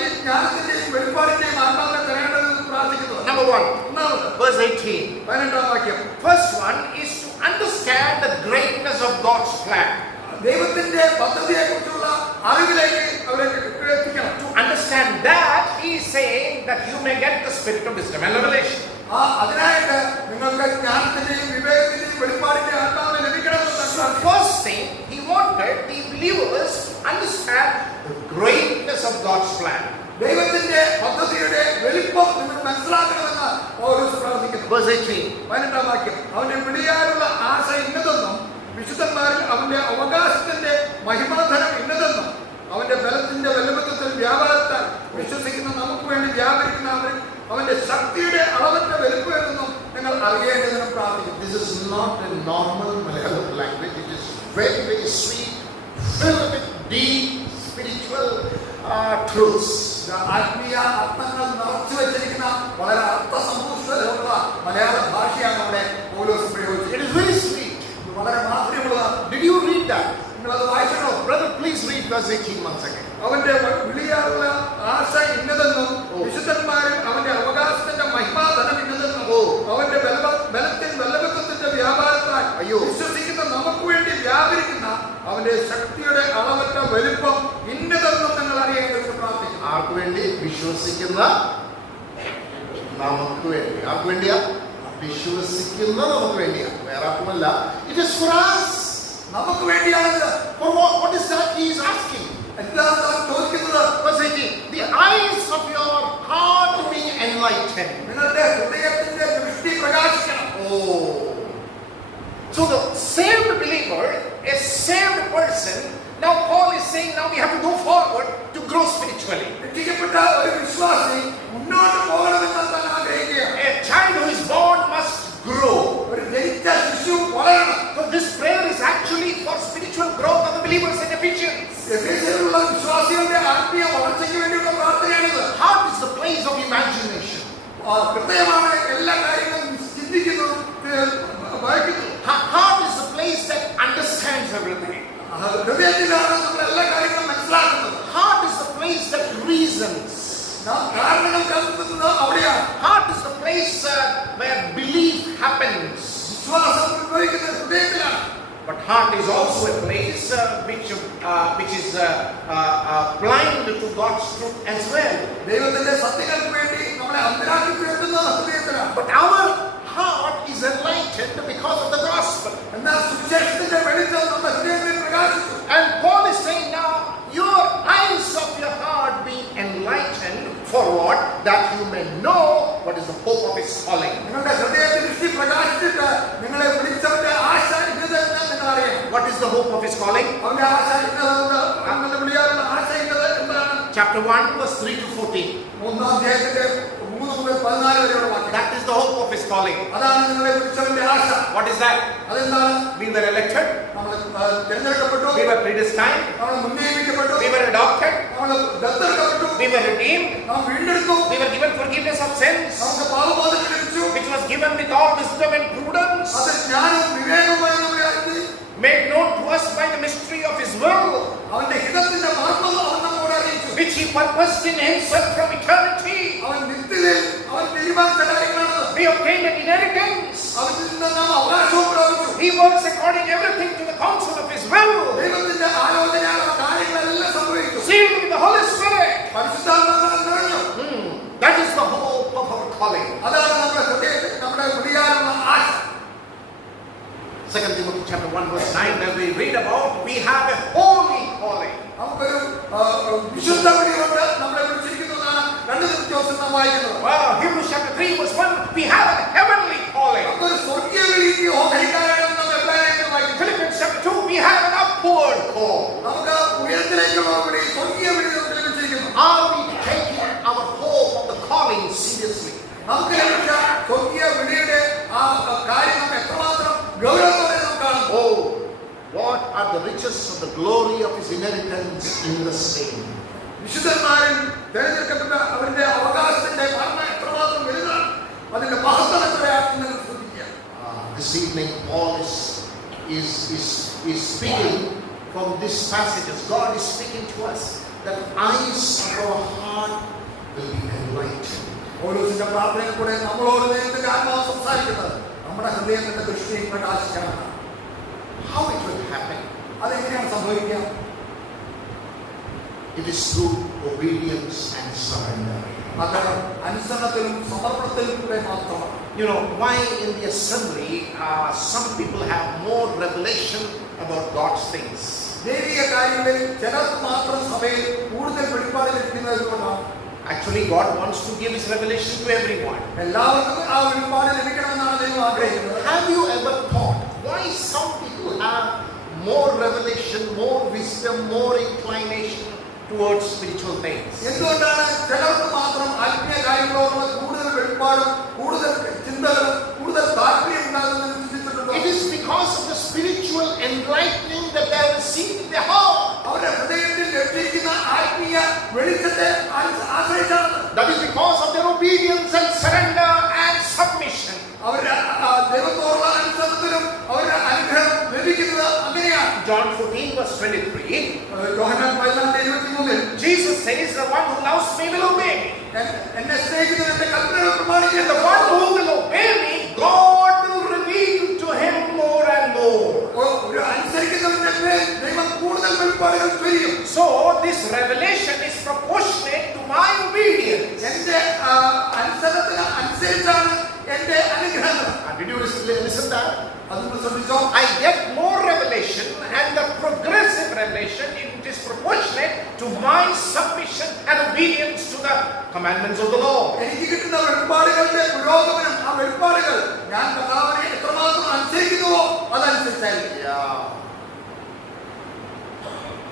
ഈ ജ്ഞാനത്തിന്റെയും വെളിപ്പാടിന്റെയും ആത്മാവിനെ തരേണ്ടതെന്ന് പ്രാർത്ഥിക്കുന്നത്. Number 1, ഒന്നാമത് verse 18. 18-ാം വാക്യം. First one is to understand the greatness of God's plan. ദൈവത്തിന്റെ പദ്ധതിയെ കുറിച്ചുള്ള അറിവിലേക്ക് അവരെ എത്തിക്കണം. To understand that, he is saying that you may get the spirit of wisdom and revelation. അതിനായിട്ട് നിങ്ങൾക്ക് ജ്ഞാനത്തിന്റെയും വിവേകത്തിന്റെയും വെളിപ്പാടിന്റെയും ആത്മാവിനെ ലഭിക്കണമെന്ന്. So first thing, he wanted the believers to understand the greatness of God's plan. ദൈവത്തിന്റെ പദ്ധതിയുടെ വലിപ്പം നിങ്ങൾ മനസ്സിലാക്കണമെന്ന് പൗലോസ് പ്രാർത്ഥിക്കുന്നു. Verse 18. 18-ാം വാക്യം. അവന്റെ വിളിയാലുള്ള ആശ ഇന്നതെന്നും വിശുദ്ധന്മാരിൽ അവന്റെ അവകാശത്തിന്റെ മഹിമാധനം ഇന്നതെന്നും അവന്റെ ബലത്തിന്റെ വല്ലഭത്വത്തിൽ വ്യാപാരത്താൽ വിശ്വസിക്കുന്ന നമുക്ക് വേണ്ടി വ്യാപരിക്കുന്ന അവന്റെ ശക്തിയുടെ അളവറ്റ വലുപ്പം എന്നും നിങ്ങൾ അറിയേണ്ടതിനും പ്രാർത്ഥിക്കുന്നു. This is not a normal Malayalam language. It is very, very sweet, filled with deep spiritual truths. ആത്മീയ അർത്ഥങ്ങൾ നിറച്ചു വെച്ചിരിക്കുന്ന വളരെ അർത്ഥസമ്പുഷ്ടതയുള്ള മലയാള ഭാഷയാണ് അവിടെ പൗലോസ് പ്രയോഗിച്ചത്. It is very sweet. വളരെ മാധുര്യമുള്ളതാണ്. Did you read that? നിങ്ങളത് വായിച്ചോ? Brother, please read verse 18 once again. അവന്റെ വിളിയാലുള്ള ആശ ഇന്നതെന്നും വിശുദ്ധന്മാരിൽ അവന്റെ അവകാശത്തിന്റെ മഹിമാധനം ഇന്നതെന്നും അവന്റെ ബലത്തിൽ വല്ലഭത്വത്തിന്റെ വ്യാപാരത്താൽ വിശ്വസിക്കുന്ന നമുക്ക് വേണ്ടി വ്യാപരിക്കുന്ന അവന്റെ ശക്തിയുടെ അളവറ്റ വലിപ്പം ഇന്നതെന്നും നിങ്ങൾ അറിയേണ്ടതിന് പ്രാർത്ഥിക്കുന്നു. ആർക്ക് വേണ്ടി? വിശ്വസിക്കുന്ന നമുക്ക് വേണ്ടി. ആർക്ക് വേണ്ടിയാ? വിശ്വസിക്കുന്ന നമുക്ക് വേണ്ടിയാ, വേറെ ആർക്കുമല്ല. It is for us. നമുക്ക് വേണ്ടിയാണിത്. For what is that he is asking? എന്താണ് താൻ ചോദിക്കുന്നത്? Verse 18, the eyes of your heart being enlightened. നിങ്ങളുടെ ഹൃദയത്തിന്റെ ദൃഷ്ടി പ്രകാശിക്കണം. Oh. So the saved believer, a saved person, now Paul is saying now we have to go forward to grow spiritually. രക്ഷിക്കപ്പെട്ട ഒരു വിശ്വാസി മുന്നോട്ട് പോകണമെന്ന് താൻ ആഗ്രഹിക്കുകയാണ്. A child who is born must grow. ഒരു ജനിച്ച ശിശു വളരണം. So this prayer is actually for spiritual growth of the believers in Ephesians. എഫേസ്യരിലുള്ള വിശ്വാസികളുടെ ആത്മീയ വളർച്ചയ്ക്ക് വേണ്ടിയുള്ള പ്രാർത്ഥനയാണിത്. Heart is the place of imagination. ഹൃദയമാണ് എല്ലാ കാര്യങ്ങളും ചിന്തിക്കുന്നതും വായിക്കുന്നതും. Heart is the place that understands everything. ഹൃദയത്തിലാണ് നമ്മൾ എല്ലാ കാര്യങ്ങളും മനസ്സിലാക്കുന്നത്. Heart is the place that reasons. കാരണങ്ങൾ കണ്ടെത്തുന്നത് അവിടെയാണ്. Heart is the place where belief happens. വിശ്വാസം ഉത്ഭവിക്കുന്നത് ഹൃദയത്തിലാണ്. But heart is also a place which is blind to God's truth as well. ദൈവത്തിന്റെ സത്യങ്ങൾക്ക് വേണ്ടി നമ്മളെ അന്തരാക്കി ഉയർത്തുന്നത് ഹൃദയത്തിലാണ്. But our heart is enlightened because of the gospel. എന്നാൽ സുവിശേഷത്തിന്റെ വെളിച്ചം നമ്മുടെ ഹൃദയത്തിൽ പ്രകാശിച്ചു. And Paul is saying now, your eyes of your heart being enlightened for what? That you may know what is the hope of his calling. നിങ്ങളുടെ ഹൃദയത്തിൽ ദൃഷ്ടി പ്രകാശിച്ചിട്ട് നിങ്ങളെ വിളിച്ചവന്റെ ആശ ഇന്നതെന്ന് നിങ്ങൾ അറിയണം. What is the hope of his calling? അവന്റെ ആശ ഇന്നതെന്ന് നിങ്ങളുടെ വിളിയാലുള്ള ആശ ഇന്നത് എന്താണ്? Chapter 1 verse 3 to 14. 3-ാം അധ്യായത്തിന്റെ 3 മുതൽ 14 വരെയുള്ള വാക്യം. That is the hope of his calling. അതാണ് നിങ്ങളെ വിളിച്ചവന്റെ ആശ. What is that? അതെന്താണ്? We were elected. നമ്മൾ തിരഞ്ഞെടുക്കപ്പെട്ടു. We were predestined. നമ്മൾ മുൻനിയമിക്കപ്പെട്ടു. We were adopted. നമ്മൾ ദത്തെടുക്കപ്പെട്ടു. We were redeemed. നാം വീണ്ടെടുത്തു. We were given forgiveness of sins, നമുക്ക് പാപബോധം ലഭിച്ചു. which was given with all wisdom and prudence, അത് ജ്ഞാനവും വിവേകവുമായി നമ്മളെ അറിഞ്ഞു. made known to us by the mystery of his will, അവന്റെ ഹിതത്തിന്റെ മർമ്മം അവൻ നമ്മോട് അറിയിച്ചു. which he purposed in himself from eternity. അവൻ നിത്യതയിൽ അവൻ തീരുമാനിച്ച കാര്യങ്ങളാണ്. We obtained an inheritance. അവനിൽ നിന്ന് നാം അവകാശവും പ്രാപിച്ചു. He works according everything to the counsel of his will, ദൈവത്തിന്റെ ആലോചനയാൽ ആ കാര്യങ്ങളെല്ലാം സംഭവിച്ചു. sealed with the Holy Spirit. പരിശുദ്ധാത്മാവിനാൽ നിറഞ്ഞു. That is the hope of our calling. അതാണ് നമ്മുടെ ഹൃദയത്തിൽ നമ്മുടെ വിളിയാലുള്ള ആശ. 2 Timothy chapter 1 verse 9, where we read about we have a holy calling. നമുക്കൊരു വിശുദ്ധ വിളിയുണ്ട്. നമ്മളെ വിളിച്ചിരിക്കുന്നതാണ് 2 തിമോഥെയോസിൽ നാം വായിക്കുന്നത്. Hebrews chapter 3 verse 1, we have a heavenly calling. നമുക്കൊരു സ്വർഗീയ വിളിക്ക് ഓഹരിക്കാരാണെന്ന് നാം എബ്രായത്തിൽ വായിക്കുന്നു. Philippians chapter 2, we have an upward call. നമുക്ക് ഉയരത്തിലേക്കുള്ള വിളി, സ്വർഗീയ വിളി നമുക്ക് ലഭിച്ചിരിക്കുന്നു. Are we taking our hope of the calling seriously? നമുക്ക് ലഭിച്ച സ്വർഗീയ വിളിയുടെ ആ കാര്യം നാം എത്രമാത്രം ഗൗരവത്തോടെ നാം കാണുന്നു. Oh, what are the riches of the glory of his inheritance in the saints? വിശുദ്ധന്മാരിൽ തിരഞ്ഞെടുക്കപ്പെട്ട അവരുടെ അവകാശത്തിന്റെ മർമ്മം എത്രമാത്രം വലുതാണ്, അതിന്റെ മഹത്വം എത്രയാണെന്ന് നിങ്ങൾ ശ്രദ്ധിക്കുക. This evening Paul is speaking from these passages. God is speaking to us that eyes of our heart will be enlightened. പൗലോസിന്റെ പ്രാർത്ഥനയിൽ കൂടെ നമ്മളോട് നേരിട്ട് ആത്മാവ് സംസാരിക്കുന്നത് നമ്മുടെ ഹൃദയത്തിന്റെ ദൃഷ്ടിയിൽ പ്രകാശിക്കണം. How it will happen? അതെങ്ങനെയാണ് സംഭവിക്കുക? It is through obedience and surrender. അത് അനുസരണത്തിലും സമർപ്പണത്തിലും കൂടെ മാത്രമാണ്. You know why in the assembly some people have more revelation about God's things. ദൈവിക കാര്യങ്ങളിൽ ചിലർക്ക് മാത്രം സഭയിൽ കൂടുതൽ വെളിപ്പാട് ലഭിക്കുന്നത് എന്തുകൊണ്ടാണ്? Actually, God wants to give his revelation to everyone. എല്ലാവർക്കും ആ വെളിപ്പാട് ലഭിക്കണമെന്നാണ് ദൈവം ആഗ്രഹിക്കുന്നത്. Have you ever thought why some people have more revelation, more wisdom, more inclination towards spiritual things. എന്തുകൊണ്ടാണ് ചിലർക്ക് മാത്രം ആത്മീയ കാര്യങ്ങളോടുള്ള കൂടുതൽ വെളിപ്പാടും കൂടുതൽ ചിന്തകളും കൂടുതൽ താല്പര്യം ഉണ്ടാകുന്നത് ചിന്തിച്ചിട്ടുണ്ടോ? It is because of the spiritual enlightening that they have received in their heart. അവരുടെ ഹൃദയത്തിൽ ലഭിച്ചിരിക്കുന്ന ആത്മീയ വെളിച്ചത്തെ ആശ്രയിച്ചാണ്. That is because of their obedience and surrender and submission. അവരുടെ ദൈവത്തോടുള്ള അനുസരണത്തിലും അവരുടെ അനുഗ്രഹം ലഭിക്കുന്നത് അങ്ങനെയാണ്. John 14 verse 23. Yohannan 14:23 Jesus says, the one who loves me will obey me. എന്നെ സ്നേഹിക്കുന്നവൻ എന്റെ കൽപ്പനകൾ പ്രമാണിക്കും. And the one who will obey me, God will reveal to him more and more. ഒരു അനുസരിക്കുന്നവന്റെ മേൽ ദൈവം കൂടുതൽ വെളിപ്പാടുകൾ ചൊരിയും. So this revelation is proportionate to my obedience. എന്റെ അനുസരണത്തിന് അനുസരിച്ചാണ് എന്റെ അനുഗ്രഹങ്ങൾ. Did you listen to that? അതൊന്ന് ശ്രദ്ധിച്ചോ. I get more revelation, and the progressive revelation, it is proportionate to my submission and obedience to the commandments of the Lord. എനിക്ക് കിട്ടുന്ന വെളിപ്പാടുകളുടെ പുരോഗമനം, ആ വെളിപ്പാടുകൾ ഞാൻ കർത്താവിനെ എത്രമാത്രം അനുസരിക്കുന്നുവോ അതനുസരിച്ചായിരിക്കും.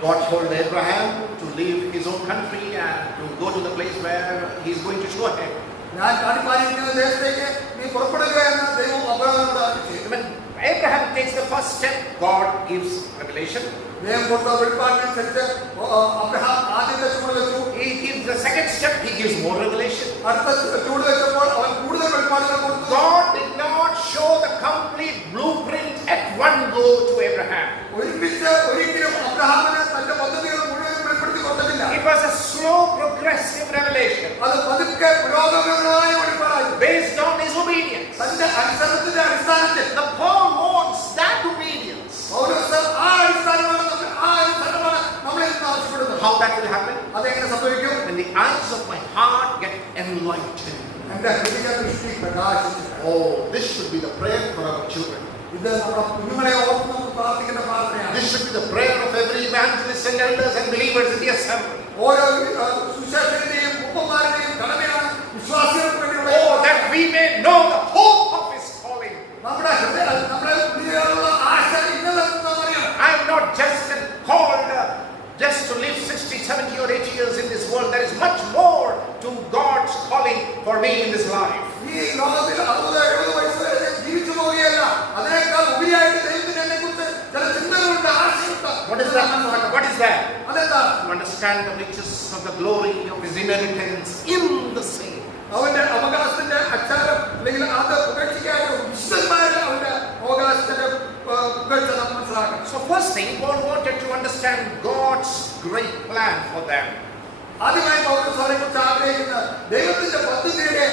God told Abraham to leave his own country and to go to the place where he is going to show him. ഞാൻ കാണിപ്പാനിരിക്കുന്ന ദേശത്തേക്ക് നീ പുറപ്പെടുക എന്ന് ദൈവം അബ്രഹാമിനോട് ആജ്ഞാപിച്ചു. When Abraham takes the first step, God gives revelation. ദൈവം കൊടുത്ത വെളിപ്പാടിനനുസരിച്ച് അബ്രഹാം ആദ്യത്തെ ചുവട് വെച്ചു. He gives the second step, he gives more revelation. അടുത്ത ചുവട് വെച്ചപ്പോൾ അവൻ കൂടുതൽ വെളിപ്പാടുകൾ കൊടുത്തു. God did not show the complete blueprint at one go to Abraham. ഒരുമിച്ച് ഒരിക്കലും അബ്രഹാമിന് തന്റെ പദ്ധതികൾ മുഴുവൻ വെളിപ്പെടുത്തി കൊടുത്തില്ല. It was a slow progressive revelation അത് പതുക്കെ പുരോഗമനമായ വെളിപ്പാടായി based on his obedience. തന്റെ അനുസരണത്തിന്റെ അടിസ്ഥാനത്തിൽ. The Paul wants that obedience. പൗലോസ് ആ അടിസ്ഥാനമാണ് നമ്മളിൽ നിന്ന് ആവശ്യപ്പെടുന്നത്. How that will happen? അതെങ്ങനെ സംഭവിക്കും? When the eyes of my heart get enlightened. എന്റെ ഹൃദയ ദൃഷ്ടി പ്രകാശിച്ചു. Oh, this should be the prayer for our children. ഇത് നമ്മുടെ കുഞ്ഞുങ്ങളെ ഓർത്ത് നമുക്ക് പ്രാർത്ഥിക്കേണ്ട പ്രാർത്ഥനയാണ്. This should be the prayer of every evangelist and elders and believers in the assembly. ഓരോ സുശേഷകന്റെയും മുപ്പന്മാരുടെയും കടമയാണ് വിശ്വാസികൾക്ക് വേണ്ടിയുള്ള. Oh, that we may know the hope of his calling. നമ്മുടെ ഉള്ളിലുള്ള ആശ ഇന്നതെന്ന് അറിയണം. I am not just called just to live 60, 70 or 80 years in this world. There is much more to God's calling for me in this life. ഈ ലോകത്തിൽ 60-70 വയസ്സ് വരെ ജീവിച്ചു പോവുകയല്ല. അതിനേക്കാൾ ഉപരിയായിട്ട് ദൈവത്തിന് എന്നെ കുറിച്ച് ചില ചിന്തകളുണ്ട്, ആശയുണ്ട്. What is that? What is that? അതെന്താ? To understand the riches of the glory of his inheritance in the saints. അവന്റെ അവകാശത്തിന്റെ അച്ചാരം അല്ലെങ്കിൽ അത് ഉപേക്ഷിക്കാതെ വിശുദ്ധന്മാരുടെ അവന്റെ അവകാശത്തിന്റെ ഉപേക്ഷ മനസ്സിലാക്കണം. So first thing, Paul wanted to understand God's great plan for them. ആദ്യമായി പൗലോസ് അവരെ കുറിച്ച് ആഗ്രഹിക്കുന്ന ദൈവത്തിന്റെ പദ്ധതിയുടെ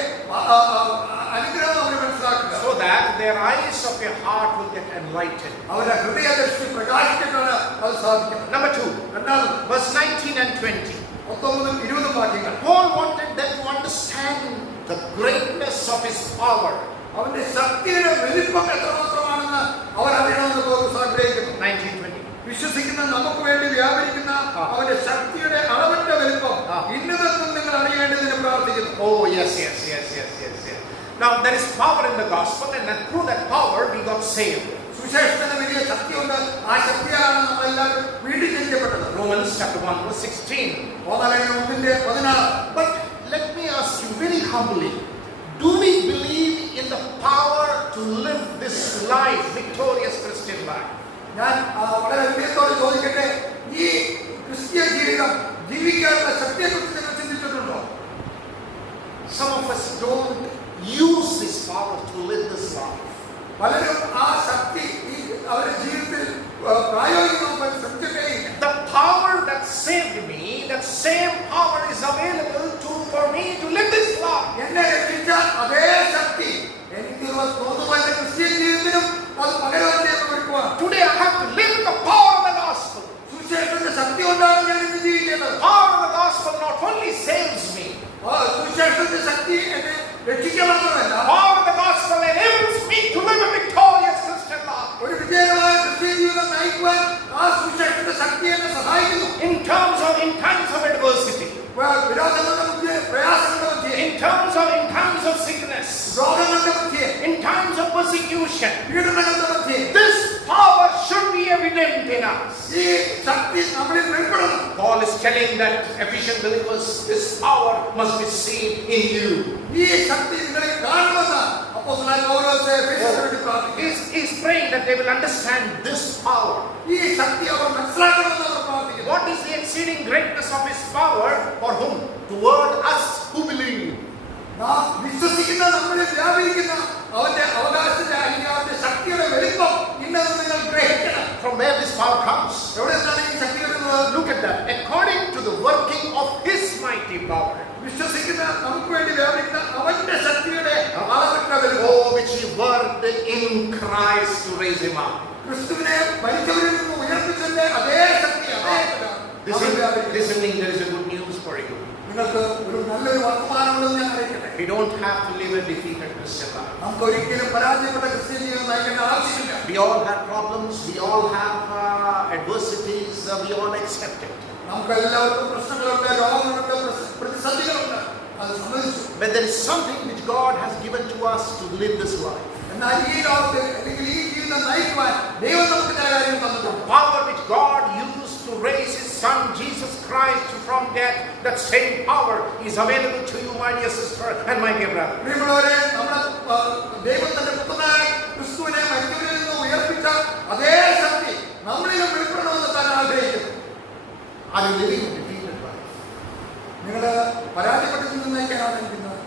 അനുഗ്രഹം അവരെ മനസ്സിലാക്കുക. So that their eyes of their heart will get enlightened. അവരുടെ ഹൃദയ ദൃഷ്ടി പ്രകാശിച്ചിട്ടാണ് അത് സാധിക്കുന്നത്. Number 2, രണ്ടാമത് verse 19 and 20. 19-20 വാക്യങ്ങൾ. Paul wanted them to understand the greatness of his power. അവന്റെ ശക്തിയുടെ വലിപ്പം എത്രമാത്രമാണെന്ന് അവർ അറിയണമെന്ന് പൗലോസ് ആഗ്രഹിക്കുന്നു. 19:20. വിശ്വസിക്കുന്ന നമുക്ക് വേണ്ടി വ്യാപരിക്കുന്ന അവന്റെ ശക്തിയുടെ അളവറ്റ വലിപ്പം ഇന്നതെന്നും നിങ്ങൾ അറിയേണ്ടതിന് പ്രാർത്ഥിക്കുന്നു. Oh, yes. Now there is power in the gospel, and through that power we got saved. സുവിശേഷത്തിന് വലിയ ശക്തിയുണ്ട്. ആ ശക്തിയാണ് നമ്മളെല്ലാവരും വീണ്ടും ജനിക്കപ്പെട്ടത്. Romans chapter 1 verse 16. റോമാലേഖനം 1:16. But let me ask you very humbly, do we believe in the power to live this life, victorious Christian life? ഞാൻ വളരെ വിനയത്തോടെ ചോദിക്കട്ടെ, ഈ ക്രിസ്തീയ ജീവിതം ജീവിക്കാനുള്ള ശക്തിയെക്കുറിച്ച് നിങ്ങൾ ചിന്തിച്ചിട്ടുണ്ടോ? Some of us don't use this power to live this life. പലരും ആ ശക്തി അവരുടെ ജീവിതത്തിൽ പ്രായോഗികമായി ശ്രമിച്ചിട്ടേയില്ല. The power that saved me, that same power is available for me to live this life. എന്നെ രക്ഷിച്ച അതേ ശക്തി എനിക്കുള്ള തോന്നുന്ന ക്രിസ്ത്യൻ ജീവിതത്തിനും അത് പകരുവാൻ ഒരുക്കുവാൻ. Today I have to live with the power of the gospel. സുവിശേഷത്തിന്റെ ശക്തി കൊണ്ടാണ് ഞാൻ ഇന്ന് ജീവിക്കേണ്ടത്. The power of the gospel not only saves me, സുവിശേഷത്തിന്റെ ശക്തി എന്നെ രക്ഷിക്കുക മാത്രമല്ല, the power of the gospel enables me to live a victorious Christian life. ഒരു വിജയകരമായ ക്രിസ്ത്യൻ ജീവിതം നയിക്കുവാൻ ആ സുവിശേഷത്തിന്റെ ശക്തി എന്നെ സഹായിക്കുന്നു. In times of adversity, വിരോധങ്ങളുടെ മധ്യേ, പ്രയാസങ്ങളുടെ മധ്യേ, in times of sickness, രോഗങ്ങളുടെ മധ്യേ, in times of persecution, പീഡനങ്ങളുടെ മധ്യേ this power should be evident in us. ഈ ശക്തി നമ്മളിൽ വെളിപ്പെടണം. Paul is telling that Ephesian believers, this power must be seen in you. ഈ ശക്തി നിങ്ങളെ കാണുമെന്ന് അപ്പോസ്തലനായ പൗലോസ് എഫെസ്യർക്ക് വേണ്ടി പ്രാർത്ഥിക്കുന്നു. He's praying that they will understand this power. ഈ ശക്തി അവർ മനസ്സിലാക്കണമെന്ന് അവർ പ്രാർത്ഥിക്കുന്നു. What is the exceeding greatness of his power for whom? Toward us who believe. നാം വിശ്വസിക്കുന്ന നമ്മളിൽ വ്യാപരിക്കുന്ന അവന്റെ അവകാശത്തിന്റെ അല്ലെങ്കിൽ അവന്റെ ശക്തിയുടെ വലിപ്പം ഇന്നത് നിങ്ങൾ ഗ്രഹിക്കണം. From where this power comes? എവിടെ നിന്നാണ് ഈ ശക്തി വരുന്നത്? Look at that. According to the working of his mighty power. വിശ്വസിക്കുന്ന നമുക്ക് വേണ്ടി വ്യാപരിക്കുന്ന അവന്റെ ശക്തിയുടെ അളവറ്റ വലിപ്പം. Oh, which he worked in Christ to raise him up. ക്രിസ്തുവിനെ മരിച്ചവരിൽ നിന്ന് ഉയർപ്പിച്ചതിന്റെ അതേ ശക്തി അതേ This evening there is a good news for you. നിങ്ങൾക്ക് ഒരു നല്ലൊരു വർത്തമാനമുണ്ടെന്ന് ഞാൻ അറിയിക്കട്ടെ. We don't have to live a defeated Christian life. നമുക്ക് ഒരിക്കലും പരാജയപ്പെട്ട ക്രിസ്ത്യൻ ജീവിതം നയിക്കേണ്ട ആവശ്യമില്ല. We all have problems. We all have adversities. We all accept it. നമുക്ക് എല്ലാവർക്കും പ്രശ്നങ്ങളുണ്ട്, രോഗങ്ങളുണ്ട്, പ്രതിസന്ധികളുണ്ട്. അത് സമ്മതിച്ചു. But there is something which God has given to us to live this life. എന്നാൽ ഈ ലോകത്തിൽ അല്ലെങ്കിൽ ഈ ജീവിതം നയിക്കുവാൻ ദൈവം നമുക്ക് ചില കാര്യങ്ങൾ തന്നിട്ടുണ്ട്. Power which God used to raise his son Jesus Christ from death, that same power is available to you, my dear sister and my dear brother. പ്രിയമുള്ളവരെ, നമ്മുടെ ദൈവത്തിന്റെ പുത്രനായ ക്രിസ്തുവിനെ മരിച്ചവരിൽ നിന്ന് ഉയർപ്പിച്ച അതേ ശക്തി നമ്മളിലും വെളിപ്പെടണമെന്ന് താൻ ആഗ്രഹിക്കുന്നു. Are you living a defeated life? നിങ്ങൾ പരാജയപ്പെട്ട ജീവിതം നയിക്കാനാണ് ഇരിക്കുന്നത്.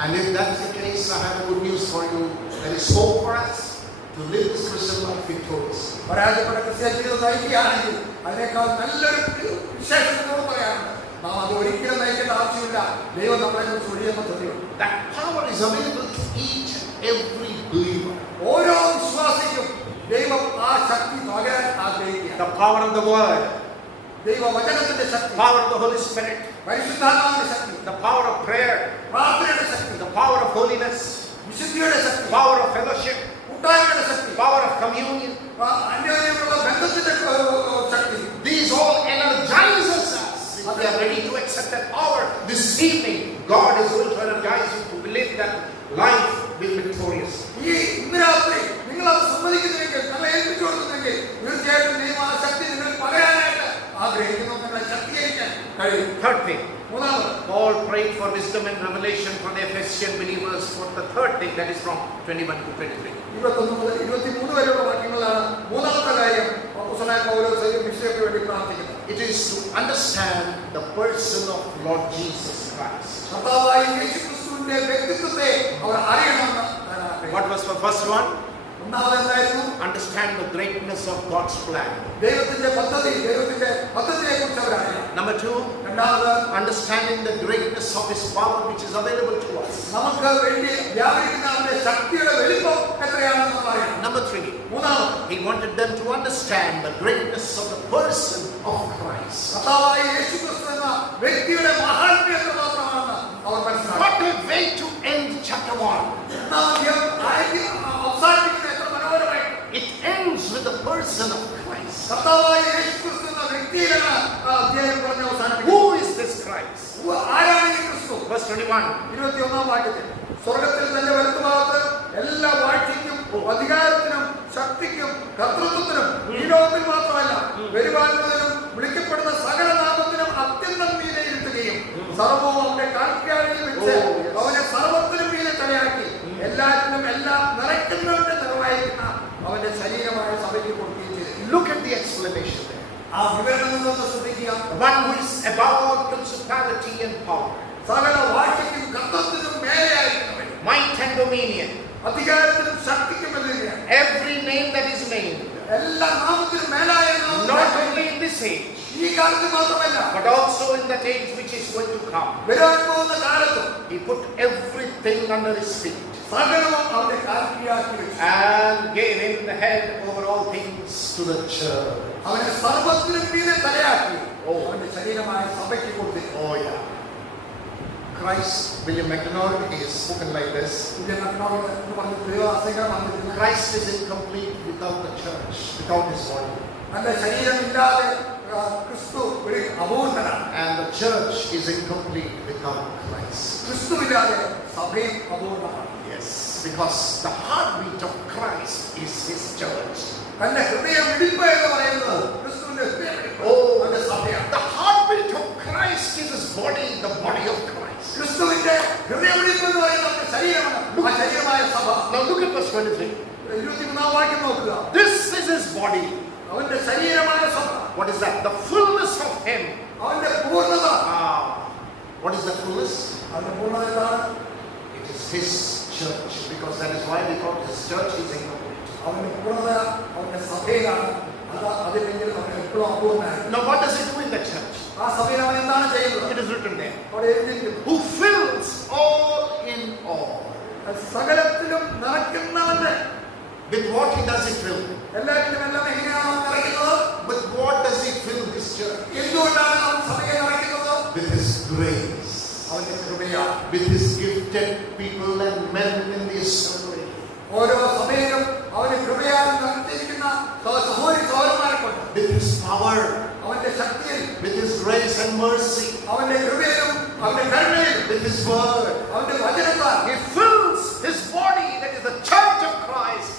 And if that is the case, I have a good news for you. There is hope for us to live this Christian life victoriously. പരാജയപ്പെട്ട ക്രിസ്ത്യൻ ജീവിതം നയിക്കുകയാണെങ്കിൽ അതിനേക്കാൾ നല്ലൊരു വിശേഷം എന്നോട് പറയാറുണ്ട്. നാം അത് ഒരിക്കലും നയിക്കേണ്ട ആവശ്യമില്ല. ദൈവം നമ്മളെ കുറിച്ച് ഒഴിയ പദ്ധതിയുണ്ട്. That power is available to each and every believer. ഓരോ വിശ്വാസിക്കും ദൈവം ആ ശക്തി പകരാൻ ആഗ്രഹിക്കുക. The power of the word, ദൈവവചനത്തിന്റെ ശക്തി, power of the Holy Spirit, പരിശുദ്ധാത്മാവിന്റെ ശക്തി, the power of prayer, പ്രാർത്ഥനയുടെ ശക്തി, the power of holiness, വിശുദ്ധിയുടെ ശക്തി, power of fellowship, കൂട്ടായ്മയുടെ ശക്തി, power of communion. അന്യോന്യമുള്ള ബന്ധത്തിന്റെ ശക്തി. These all energizes us. If we are ready to accept that power this evening, God is going to energize you to believe that life will be victorious. ഈ ഇന്ന് രാത്രി നിങ്ങൾ അത് സമ്മതിക്കുന്നെങ്കിൽ, നിങ്ങളെ ഏൽപ്പിച്ചു കൊടുക്കുന്നെങ്കിൽ, തീർച്ചയായിട്ടും ദൈവം ആ ശക്തി നിങ്ങൾ പകരാനായിട്ട് ആഗ്രഹിക്കുന്നു. നിങ്ങളെ ശക്തീകരിക്കാൻ കഴിയും. Third thing, മൂന്നാമത്, Paul prayed for wisdom and revelation for the Ephesian believers. For the third thing, that is from 21 to 23. 21 മുതൽ 23 വരെയുള്ള വാക്യങ്ങളാണ് മൂന്നാമത്തെ കാര്യം അപ്പോസ്തലനായ പൗലോസ് വിഷയത്തിന് വേണ്ടി പ്രാർത്ഥിക്കുന്നത്. It is to understand the person of Lord Jesus Christ. കർത്താവായ യേശുക്രിസ്തുവിന്റെ വ്യക്തിത്വത്തെ അവർ അറിയണമെന്ന് ഞാൻ ആഗ്രഹിക്കുന്നു. What was the first one? ഒന്നാമത് എന്തായിരുന്നു? Understand the greatness of God's plan. ദൈവത്തിന്റെ പദ്ധതിയെ കുറിച്ച് അവർ അറിയണം. Number 2, രണ്ടാമത്, understanding the greatness of His power which is available to us. നമുക്ക് വേണ്ടി വ്യാപരിക്കുന്ന അവന്റെ ശക്തിയുടെ വലിപ്പം എത്രയാണെന്ന് നമ്മൾ അറിയണം. Number 3, മൂന്നാമത്, he wanted them to understand the greatness of the person of Christ. കർത്താവായ യേശുക്രിസ്തു എന്ന വ്യക്തിയുടെ മഹാത്മ്യം എത്രമാത്രമാണെന്ന് അവർ മനസ്സിലാക്കി. What a way to end chapter 1. അവസാനിപ്പിക്കുന്ന എത്ര മനോഹരമായി. It ends with the person of Christ. കർത്താവായ യേശുക്രിസ്തു എന്ന വ്യക്തിയിലാണ് അധ്യായം പറഞ്ഞ് അവസാനിപ്പിക്കുന്നത്. Who is this Christ? ആരാണ് ഈ ക്രിസ്തു? Verse 21. 21 വാക്യത്തിൽ, സ്വർഗത്തിൽ തന്റെ വലത്തുഭാഗത്ത് എല്ലാ വാഴ്ചയ്ക്കും അധികാരത്തിനും ശക്തിക്കും കർത്തൃത്വത്തിനും ഈ ലോകത്തിൽ മാത്രമല്ല വരുവാനുള്ളതിനും വിളിക്കപ്പെടുന്ന സകല നാമത്തിനും അത്യന്തം മീതെ ഇരുത്തുകയും സർവവും അവന്റെ കാൽക്കീഴിൽ വെച്ച് അവനെ സർവത്തിനും മീതെ തലയാക്കി എല്ലാറ്റിനും എല്ലാം നിറയ്ക്കുന്നവന്റെ നിറവായിരിക്കുന്ന അവന്റെ ശരീരമായ സഭയ്ക്ക് കൊടുക്കുകയും ചെയ്തു. Look at the explanation there. ആ വിവരണം നിന്ന് ശ്രദ്ധിക്കുക. The one who is above principality and power, സകല വാഴ്ചയ്ക്കും കർത്തൃത്വത്തിനും മേലെയായിരിക്കുന്നവൻ, might and dominion, അധികാരത്തിനും ശക്തിക്കും എതിരെയാണ്. every name that is named, എല്ലാ നാമത്തിനും മേലായ not only in this age, ഈ കാലത്ത് മാത്രമല്ല but also in that age which is going to come. വരാൻ പോകുന്ന കാലത്തും He put everything under his feet സകലവും അവന്റെ കാൽക്കീഴാക്കി വെച്ചു. and gave him the head over all things to the church. അവനെ സർവത്തിനും മീതെ തലയാക്കി Oh. അവന്റെ ശരീരമായ സഭയ്ക്ക് കൊടുത്തു. Oh yeah. Christ, William McDonald, he is spoken like this. Christ is incomplete without the church, without his body. And the church is incomplete without Christ. Yes. because the heartbeat of Christ is his church. തന്റെ ഹൃദയമിടിപ്പ് എന്ന് പറയുന്നത് ക്രിസ്തുവിന്റെ ഹൃദയമിടിപ്പ് അവന്റെ സഭയാണ്. The heartbeat of Christ is his body, the body of Christ. ക്രിസ്തുവിന്റെ ഹൃദയമിടിപ്പ് എന്ന് പറയുന്നത് അവന്റെ ശരീരമാണ്, ആ ശരീരമായ സഭ. Now look at verse 23. 23 വാക്യം നോക്കുക. This is his body. അവന്റെ ശരീരമായ സഭ. What is that? The fullness of him. അവന്റെ പൂർണ്ണത. What is the fullness? അവന്റെ പൂർണ്ണത എന്താണ്? It is his church, because that is why we call his church is incomplete. അവന്റെ പൂർണ്ണത അവന്റെ സഭയിലാണ്. അതില്ലെങ്കിൽ അവൻ എപ്പോഴും അപൂർണ്ണനാണ്. Now what does he do in the church? ആ സഭയിൽ അവൻ എന്താണ് ചെയ്യുന്നത്? It is written there. അവിടെ എഴുതിയിരിക്കുന്നു. Who fills all in all. സകലത്തിലും നിറയ്ക്കുന്നവന്റെ. With what he does he fill? എല്ലാത്തിലും എല്ലാം എങ്ങനെയാണ് അവൻ നിറയ്ക്കുന്നത്? With what does he fill his church? എന്തുകൊണ്ടാണ് അവൻ സഭയെ നിറയ്ക്കുന്നത്? With his grace. അവന്റെ കൃപയാണ്. With his gifted people and men in the assembly. ഓരോ സഭയിലും അവന്റെ കൃപയാൽ നിറഞ്ഞിരിക്കുന്ന സഹോദരി സഹോദരന്മാരെ കൊണ്ട്. With his power. അവന്റെ ശക്തിയിൽ. With his grace and mercy. അവന്റെ കൃപയിലും അവന്റെ കരുണയിലും. With his word. അവന്റെ വചനത്താൽ. He fills his body, that is the church of Christ,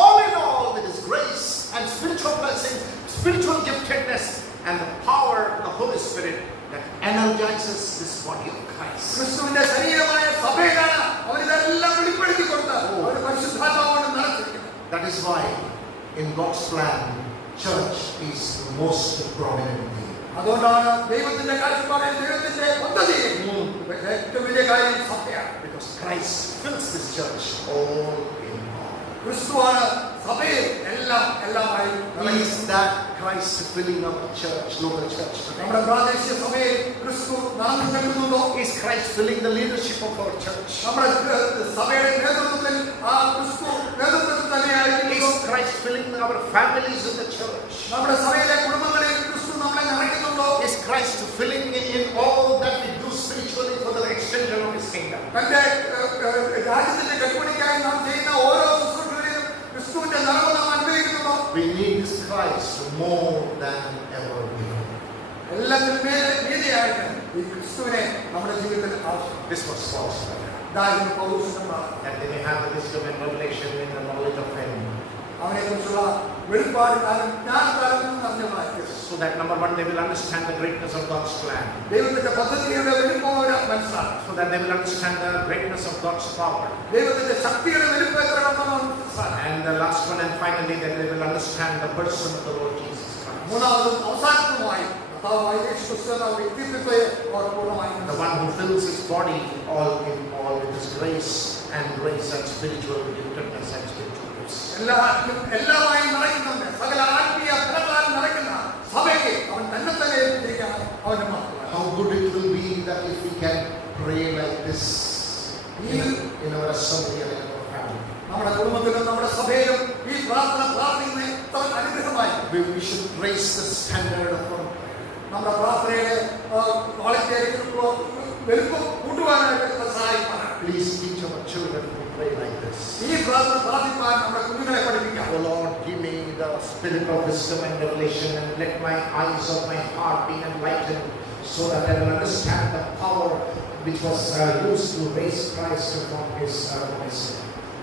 all in all, with his grace and spiritual blessings, spiritual giftedness, and the power of the Holy Spirit that energizes this body of Christ. ക്രിസ്തുവിന്റെ ശരീരമായ സഭയിലാണ് അവൻ ഇതെല്ലാം വെളിപ്പെടുത്തി കൊടുത്തത്. അവന്റെ പരിശുദ്ധാത്മാവോട് നടത്തിയിരിക്കുന്നത്. That is why in God's plan, church is the most prominent thing. അതുകൊണ്ടാണ് ദൈവത്തിന്റെ കാഴ്ചപ്പാടിൽ ദൈവത്തിന്റെ പദ്ധതിയിൽ ഏറ്റവും വലിയ കാര്യം സഭയാണ്. Because Christ fills this church all in all. ക്രിസ്തുവാണ് സഭയിൽ എല്ലാമായി. Is that Christ filling up the church, local church today? നമ്മുടെ പ്രാദേശിക സഭയിൽ ക്രിസ്തു നടന്നു നിൽക്കുന്നുണ്ടോ? Is Christ filling the leadership of our church? നമ്മുടെ സഭയുടെ നേതൃത്വത്തിൽ ആ ക്രിസ്തു നേതൃത്വത്തിൽ തന്നെയായിരിക്കും. Is Christ filling our families in the church? നമ്മുടെ സഭയിലെ കുടുംബങ്ങളിൽ ക്രിസ്തു നമ്മളെ നിറയ്ക്കുന്നുണ്ടോ? Is Christ filling in all that we do spiritually for the extension of his kingdom? തന്റെ രാജ്യത്തിന്റെ കെട്ടുപണിക്കായി നാം ചെയ്യുന്ന ഓരോ ശുശ്രൂഷയിലും ക്രിസ്തുവിന്റെ നിറവ് നാം അനുഭവിക്കുന്നുണ്ടോ? We need this Christ more than ever before. എല്ലാത്തിനും മീതിയായിട്ട് ഈ ക്രിസ്തുവിനെ നമ്മുടെ ജീവിതത്തിൽ ആവശ്യം. This was Paul's prayer, ഇതായിരുന്നു പൗലോസിന്റെ പ്രാർത്ഥന. that they may have the wisdom and revelation in the knowledge of him. അവനെ കുറിച്ചുള്ള വെളിപ്പാട് ജ്ഞാനത്താലും നിറഞ്ഞതായിരിക്കും. So that number one, they will understand the greatness of God's plan. ദൈവത്തിന്റെ പദ്ധതിയുടെ വലിപ്പം അവരെ മനസ്സിലാക്കും. So that they will understand the greatness of God's power. ദൈവത്തിന്റെ ശക്തിയുടെ വലിപ്പം എത്രയാണെന്ന് മനസ്സിലാക്കും. And the last one and finally, that they will understand the person of the Lord Jesus Christ. മൂന്നാമതും അവസാനത്തുമായി കർത്താവായ യേശു ക്രിസ്തുവിന്റെ വ്യക്തിത്വത്തെ അവർ പൂർണ്ണമായി The one who fills his body all in all with his grace and spiritual giftedness and spiritual gifts. എല്ലാമായി നിറയ്ക്കുന്നുണ്ട്. സകല ആത്മീയ ഫലങ്ങളാൽ നിറയ്ക്കുന്ന സഭയ്ക്ക് അവൻ തന്നെ ഏൽപ്പിച്ചിരിക്കുകയാണ് അവന്റെ മക്കൾ. How good it will be that if we can pray like this in our assembly and in our family. നമ്മുടെ കുടുംബത്തിലും നമ്മുടെ സഭയിലും ഈ പ്രാർത്ഥന പ്രാർത്ഥിക്കുന്ന എത്ര അനുഗ്രഹമായി. We should raise the standard of our prayer. നമ്മുടെ പ്രാർത്ഥനയുടെ ക്വാളിറ്റിയിലേക്ക് വലുപ്പം കൂട്ടുവാനായിട്ട് സഹായിക്കണം. Please teach our children to pray like this. ഈ പ്രാർത്ഥന പ്രാർത്ഥിക്കാൻ നമ്മുടെ കുഞ്ഞുങ്ങളെ പഠിപ്പിക്കാം. Oh Lord, give me the spirit of wisdom and revelation, and let my eyes of my heart be enlightened, so that I will understand the power which was used to raise Christ from his death.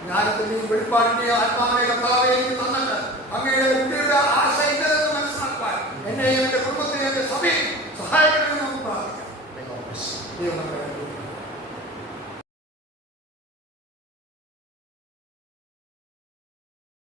ജ്ഞാനത്തിന്റെയും വെളിപ്പാടിന്റെയും ആത്മാവിനെ കർത്താവേ എനിക്ക് തന്നിട്ട് അങ്ങയുടെ ആശ